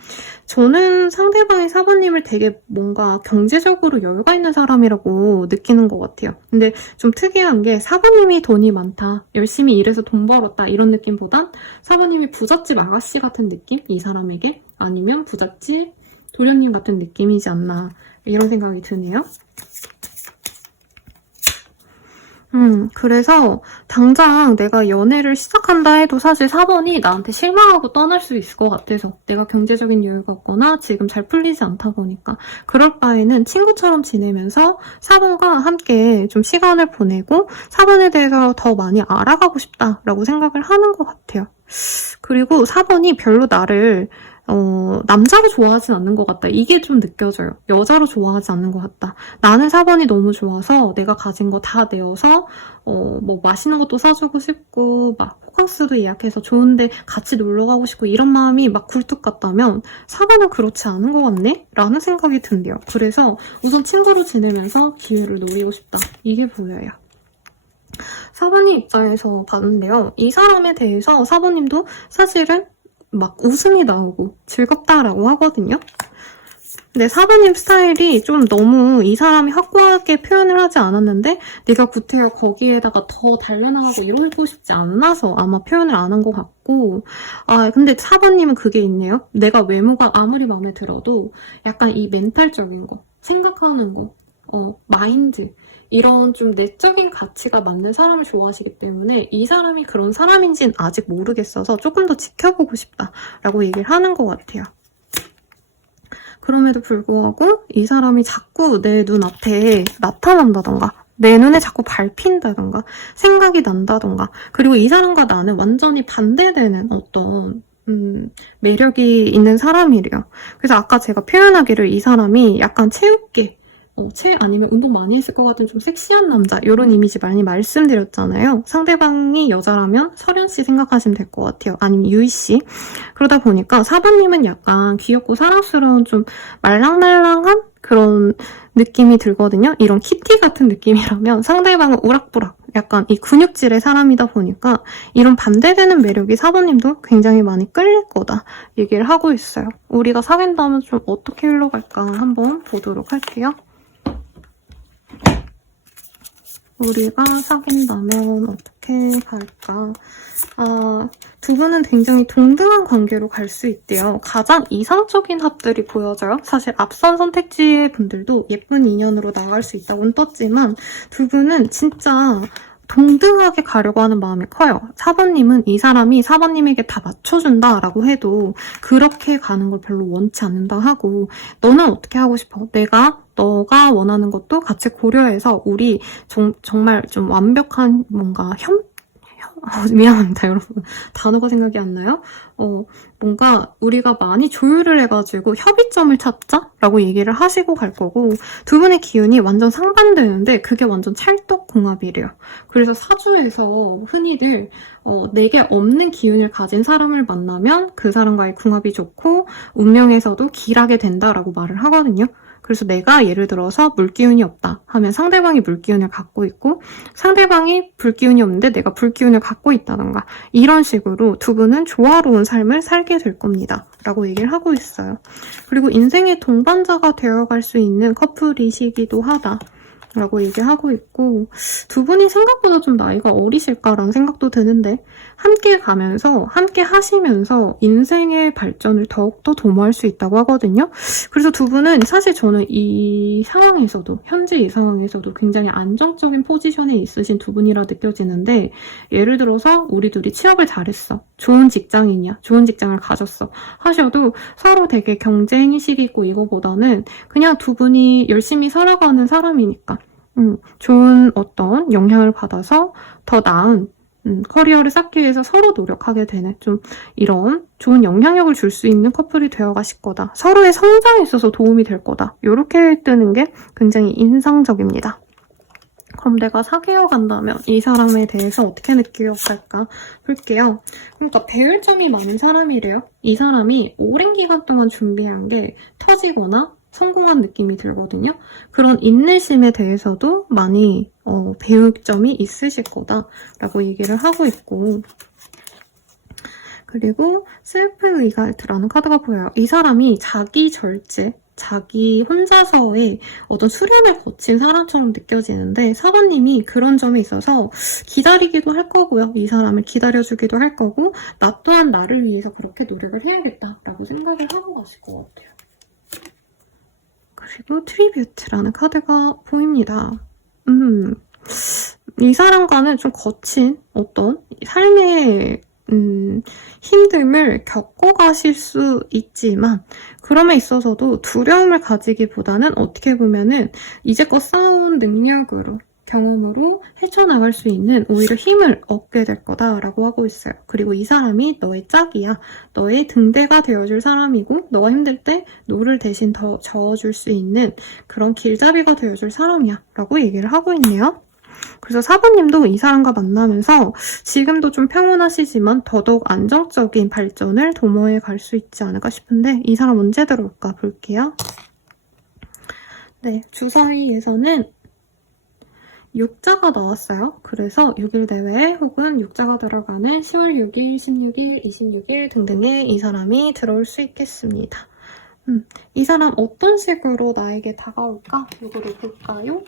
저는 상대방이 4번님을 되게 뭔가 경제적으로 여유가 있는 사람이라고 느끼는 것 같아요. 근데 좀 특이한 게 4번님이 돈이 많다, 열심히 일해서 돈 벌었다 이런 느낌보단 4번님이 부잣집 아가씨 같은 느낌? 이 사람에게? 아니면 부잣집 도련님 같은 느낌이지 않나 이런 생각이 드네요. 그래서 당장 내가 연애를 시작한다 해도 사실 4번이 나한테 실망하고 떠날 수 있을 것 같아서, 내가 경제적인 여유가 없거나 지금 잘 풀리지 않다 보니까 그럴 바에는 친구처럼 지내면서 4번과 함께 좀 시간을 보내고 4번에 대해서 더 많이 알아가고 싶다라고 생각을 하는 것 같아요. 그리고 4번이 별로 나를 남자로 좋아하진 않는 것 같다. 이게 좀 느껴져요. 여자로 좋아하지 않는 것 같다. 나는 4번이 너무 좋아서 내가 가진 거 다 내어서 뭐 맛있는 것도 사주고 싶고 막 호캉스도 예약해서 좋은데 같이 놀러 가고 싶고 이런 마음이 막 굴뚝 같다면 4번은 그렇지 않은 것 같네? 라는 생각이 든대요. 그래서 우선 친구로 지내면서 기회를 노리고 싶다. 이게 보여요. 4번님 입장에서 봤는데요. 이 사람에 대해서 4번님도 사실은 막 웃음이 나오고 즐겁다라고 하거든요. 근데 4번님 스타일이 좀 너무 이 사람이 확고하게 표현을 하지 않았는데 내가 구태여 거기에다가 더 달려나가고 이러고 싶지 않아서 아마 표현을 안 한 것 같고, 근데 4번님은 그게 있네요. 내가 외모가 아무리 마음에 들어도 약간 이 멘탈적인 거, 생각하는 거, 마인드, 이런 좀 내적인 가치가 맞는 사람을 좋아하시기 때문에 이 사람이 그런 사람인지는 아직 모르겠어서 조금 더 지켜보고 싶다라고 얘기를 하는 것 같아요. 그럼에도 불구하고 이 사람이 자꾸 내 눈앞에 나타난다던가 내 눈에 자꾸 밟힌다던가 생각이 난다던가, 그리고 이 사람과 나는 완전히 반대되는 어떤 매력이 있는 사람이래요. 그래서 아까 제가 표현하기를 이 사람이 약간 체육계, 아니면 운동 많이 했을 것 같은 좀 섹시한 남자, 이런 이미지 많이 말씀드렸잖아요. 상대방이 여자라면 설현씨 생각하시면 될 것 같아요. 아니면 유희씨. 그러다 보니까 4번님은 약간 귀엽고 사랑스러운 좀 말랑말랑한 그런 느낌이 들거든요. 이런 키티 같은 느낌이라면 상대방은 우락부락 약간 이 근육질의 사람이다 보니까 이런 반대되는 매력이 4번님도 굉장히 많이 끌릴 거다 얘기를 하고 있어요. 우리가 사귄다면 좀 어떻게 흘러갈까 한번 보도록 할게요. 우리가 사귄다면 어떻게 갈까? 두 분은 굉장히 동등한 관계로 갈 수 있대요. 가장 이상적인 합들이 보여져요. 사실 앞선 선택지의 분들도 예쁜 인연으로 나갈 수 있다고는 떴지만 두 분은 진짜 동등하게 가려고 하는 마음이 커요. 4번님은 이 사람이 4번님에게 다 맞춰준다라고 해도 그렇게 가는 걸 별로 원치 않는다 하고, 너는 어떻게 하고 싶어? 너가 원하는 것도 같이 고려해서 우리 정말 좀 완벽한 뭔가 미안합니다, 여러분. 단어가 생각이 안 나요? 뭔가 우리가 많이 조율을 해가지고 협의점을 찾자라고 얘기를 하시고 갈 거고, 두 분의 기운이 완전 상반되는데 그게 완전 찰떡궁합이래요. 그래서 사주에서 흔히들 내게 없는 기운을 가진 사람을 만나면 그 사람과의 궁합이 좋고 운명에서도 길하게 된다라고 말을 하거든요. 그래서 내가 예를 들어서 물기운이 없다 하면 상대방이 물기운을 갖고 있고, 상대방이 불기운이 없는데 내가 불기운을 갖고 있다던가, 이런 식으로 두 분은 조화로운 삶을 살게 될 겁니다 라고 얘기를 하고 있어요. 그리고 인생의 동반자가 되어갈 수 있는 커플이시기도 하다 라고 얘기하고 있고, 두 분이 생각보다 좀 나이가 어리실까라는 생각도 드는데, 함께 가면서 함께 하시면서 인생의 발전을 더욱더 도모할 수 있다고 하거든요. 그래서 두 분은 사실 저는 이 상황에서도, 현재 이 상황에서도 굉장히 안정적인 포지션에 있으신 두 분이라 느껴지는데, 예를 들어서 우리 둘이 취업을 잘했어, 좋은 직장이냐, 좋은 직장을 가졌어 하셔도 서로 되게 경쟁의식이 있고 이거보다는 그냥 두 분이 열심히 살아가는 사람이니까 좋은 어떤 영향을 받아서 더 나은 커리어를 쌓기 위해서 서로 노력하게 되는, 좀 이런 좋은 영향력을 줄 수 있는 커플이 되어가실 거다, 서로의 성장에 있어서 도움이 될 거다, 이렇게 뜨는 게 굉장히 인상적입니다. 그럼 내가 사귀어 간다면 이 사람에 대해서 어떻게 느껴갈까 볼게요. 그러니까 배울 점이 많은 사람이래요. 이 사람이 오랜 기간 동안 준비한 게 터지거나 성공한 느낌이 들거든요. 그런 인내심에 대해서도 많이 배울 점이 있으실 거다라고 얘기를 하고 있고, 그리고 셀프 리갈트라는 카드가 보여요. 이 사람이 자기 절제, 자기 혼자서의 어떤 수련을 거친 사람처럼 느껴지는데, 사관님이 그런 점에 있어서 기다리기도 할 거고요. 이 사람을 기다려주기도 할 거고, 나 또한 나를 위해서 그렇게 노력을 해야겠다라고 생각을 하고 가실 것 같아요. 그리고 트리뷰트라는 카드가 보입니다. 이 사람과는 좀 거친 어떤 삶의 힘듦을 겪어가실 수 있지만, 그럼에 있어서도 두려움을 가지기보다는 어떻게 보면은 이제껏 쌓아온 능력으로, 경험으로 헤쳐나갈 수 있는 오히려 힘을 얻게 될 거다라고 하고 있어요. 그리고 이 사람이 너의 짝이야. 너의 등대가 되어줄 사람이고, 너가 힘들 때 노를 대신 더 저어줄 수 있는 그런 길잡이가 되어줄 사람이야 라고 얘기를 하고 있네요. 그래서 사부님도 이 사람과 만나면서 지금도 좀 평온하시지만 더더욱 안정적인 발전을 도모해 갈 수 있지 않을까 싶은데, 이 사람 언제 들어올까 볼게요. 네, 주사위에서는 6자가 나왔어요. 그래서 6일 대회 혹은 6자가 들어가는 10월 6일, 16일, 26일 등등에 이 사람이 들어올 수 있겠습니다. 이 사람 어떤 식으로 나에게 다가올까? 이거를 볼까요?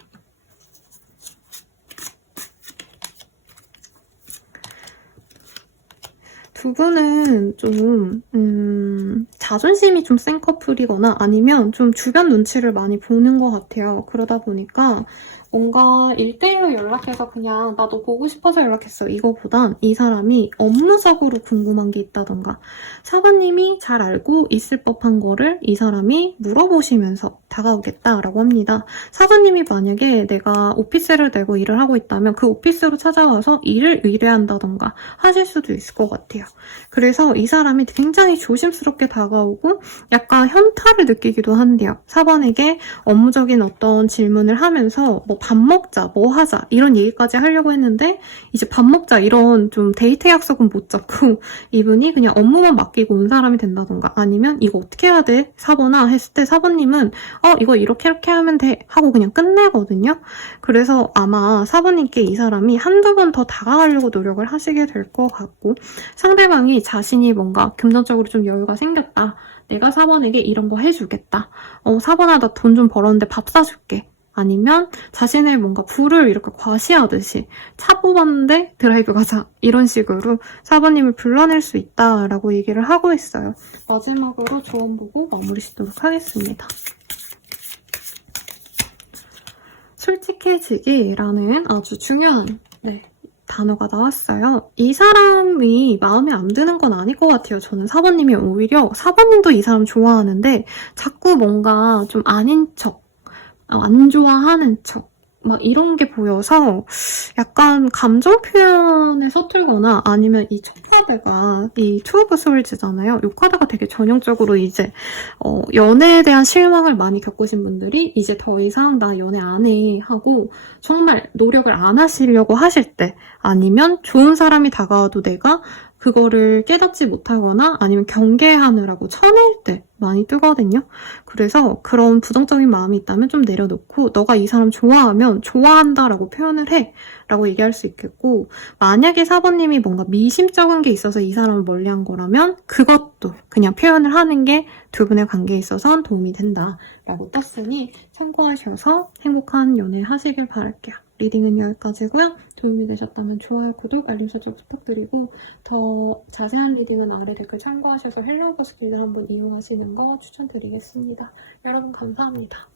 두 분은 좀 자존심이 좀 센 커플이거나 아니면 좀 주변 눈치를 많이 보는 것 같아요. 그러다 보니까 뭔가 1대1로 연락해서 그냥 나 너 보고 싶어서 연락했어 이거보단 이 사람이 업무적으로 궁금한 게 있다던가, 사부님이 잘 알고 있을 법한 거를 이 사람이 물어보시면서 다가오겠다라고 합니다. 사부님이 만약에 내가 오피스를 내고 일을 하고 있다면 그 오피스로 찾아와서 일을 의뢰한다던가 하실 수도 있을 것 같아요. 그래서 이 사람이 굉장히 조심스럽게 다가오고 약간 현타를 느끼기도 한대요. 사번에게 업무적인 어떤 질문을 하면서 뭐 밥 먹자, 뭐 하자 이런 얘기까지 하려고 했는데, 이제 밥 먹자 이런 좀 데이트 약속은 못 잡고 이분이 그냥 업무만 맡기고 온 사람이 된다던가, 아니면 이거 어떻게 해야 돼? 사번아 했을 때 사번님은 이거 이렇게 하면 돼 하고 그냥 끝내거든요. 그래서 아마 사번님께 이 사람이 한두 번 더 다가가려고 노력을 하시게 될 것 같고, 상대방이 자신이 뭔가 금전적으로 좀 여유가 생겼다, 내가 사번에게 이런 거 해주겠다, 사번아 나 돈 좀 벌었는데 밥 사줄게, 아니면 자신의 뭔가 부를 이렇게 과시하듯이 차 뽑았는데 드라이브 가자 이런 식으로 사부님을 불러낼 수 있다라고 얘기를 하고 있어요. 마지막으로 조언 보고 마무리 짓도록 하겠습니다. 솔직해지기라는 아주 중요한 단어가 나왔어요. 이 사람이 마음에 안 드는 건 아닐 것 같아요. 저는 사부님이 오히려, 사부님도 이 사람 좋아하는데 자꾸 뭔가 좀 아닌 척, 안 좋아하는 척, 막 이런 게 보여서 약간 감정 표현에 서툴거나, 아니면 이 첫 카드가 이 투 오브 소울즈잖아요. 이 카드가 되게 전형적으로 이제 연애에 대한 실망을 많이 겪으신 분들이 이제 더 이상 나 연애 안 해 하고 정말 노력을 안 하시려고 하실 때, 아니면 좋은 사람이 다가와도 내가 그거를 깨닫지 못하거나 아니면 경계하느라고 쳐낼 때 많이 뜨거든요. 그래서 그런 부정적인 마음이 있다면 좀 내려놓고, 너가 이 사람 좋아하면 좋아한다라고 표현을 해 라고 얘기할 수 있겠고, 만약에 사번님이 뭔가 미심쩍은 게 있어서 이 사람을 멀리한 거라면 그것도 그냥 표현을 하는 게 두 분의 관계에 있어서는 도움이 된다 라고 떴으니 참고하셔서 행복한 연애 하시길 바랄게요. 리딩은 여기까지고요. 도움이 되셨다면 좋아요, 구독, 알림 설정 부탁드리고, 더 자세한 리딩은 아래 댓글 참고하셔서 헬로우버스 길드 한번 이용하시는 거 추천드리겠습니다. 여러분 감사합니다.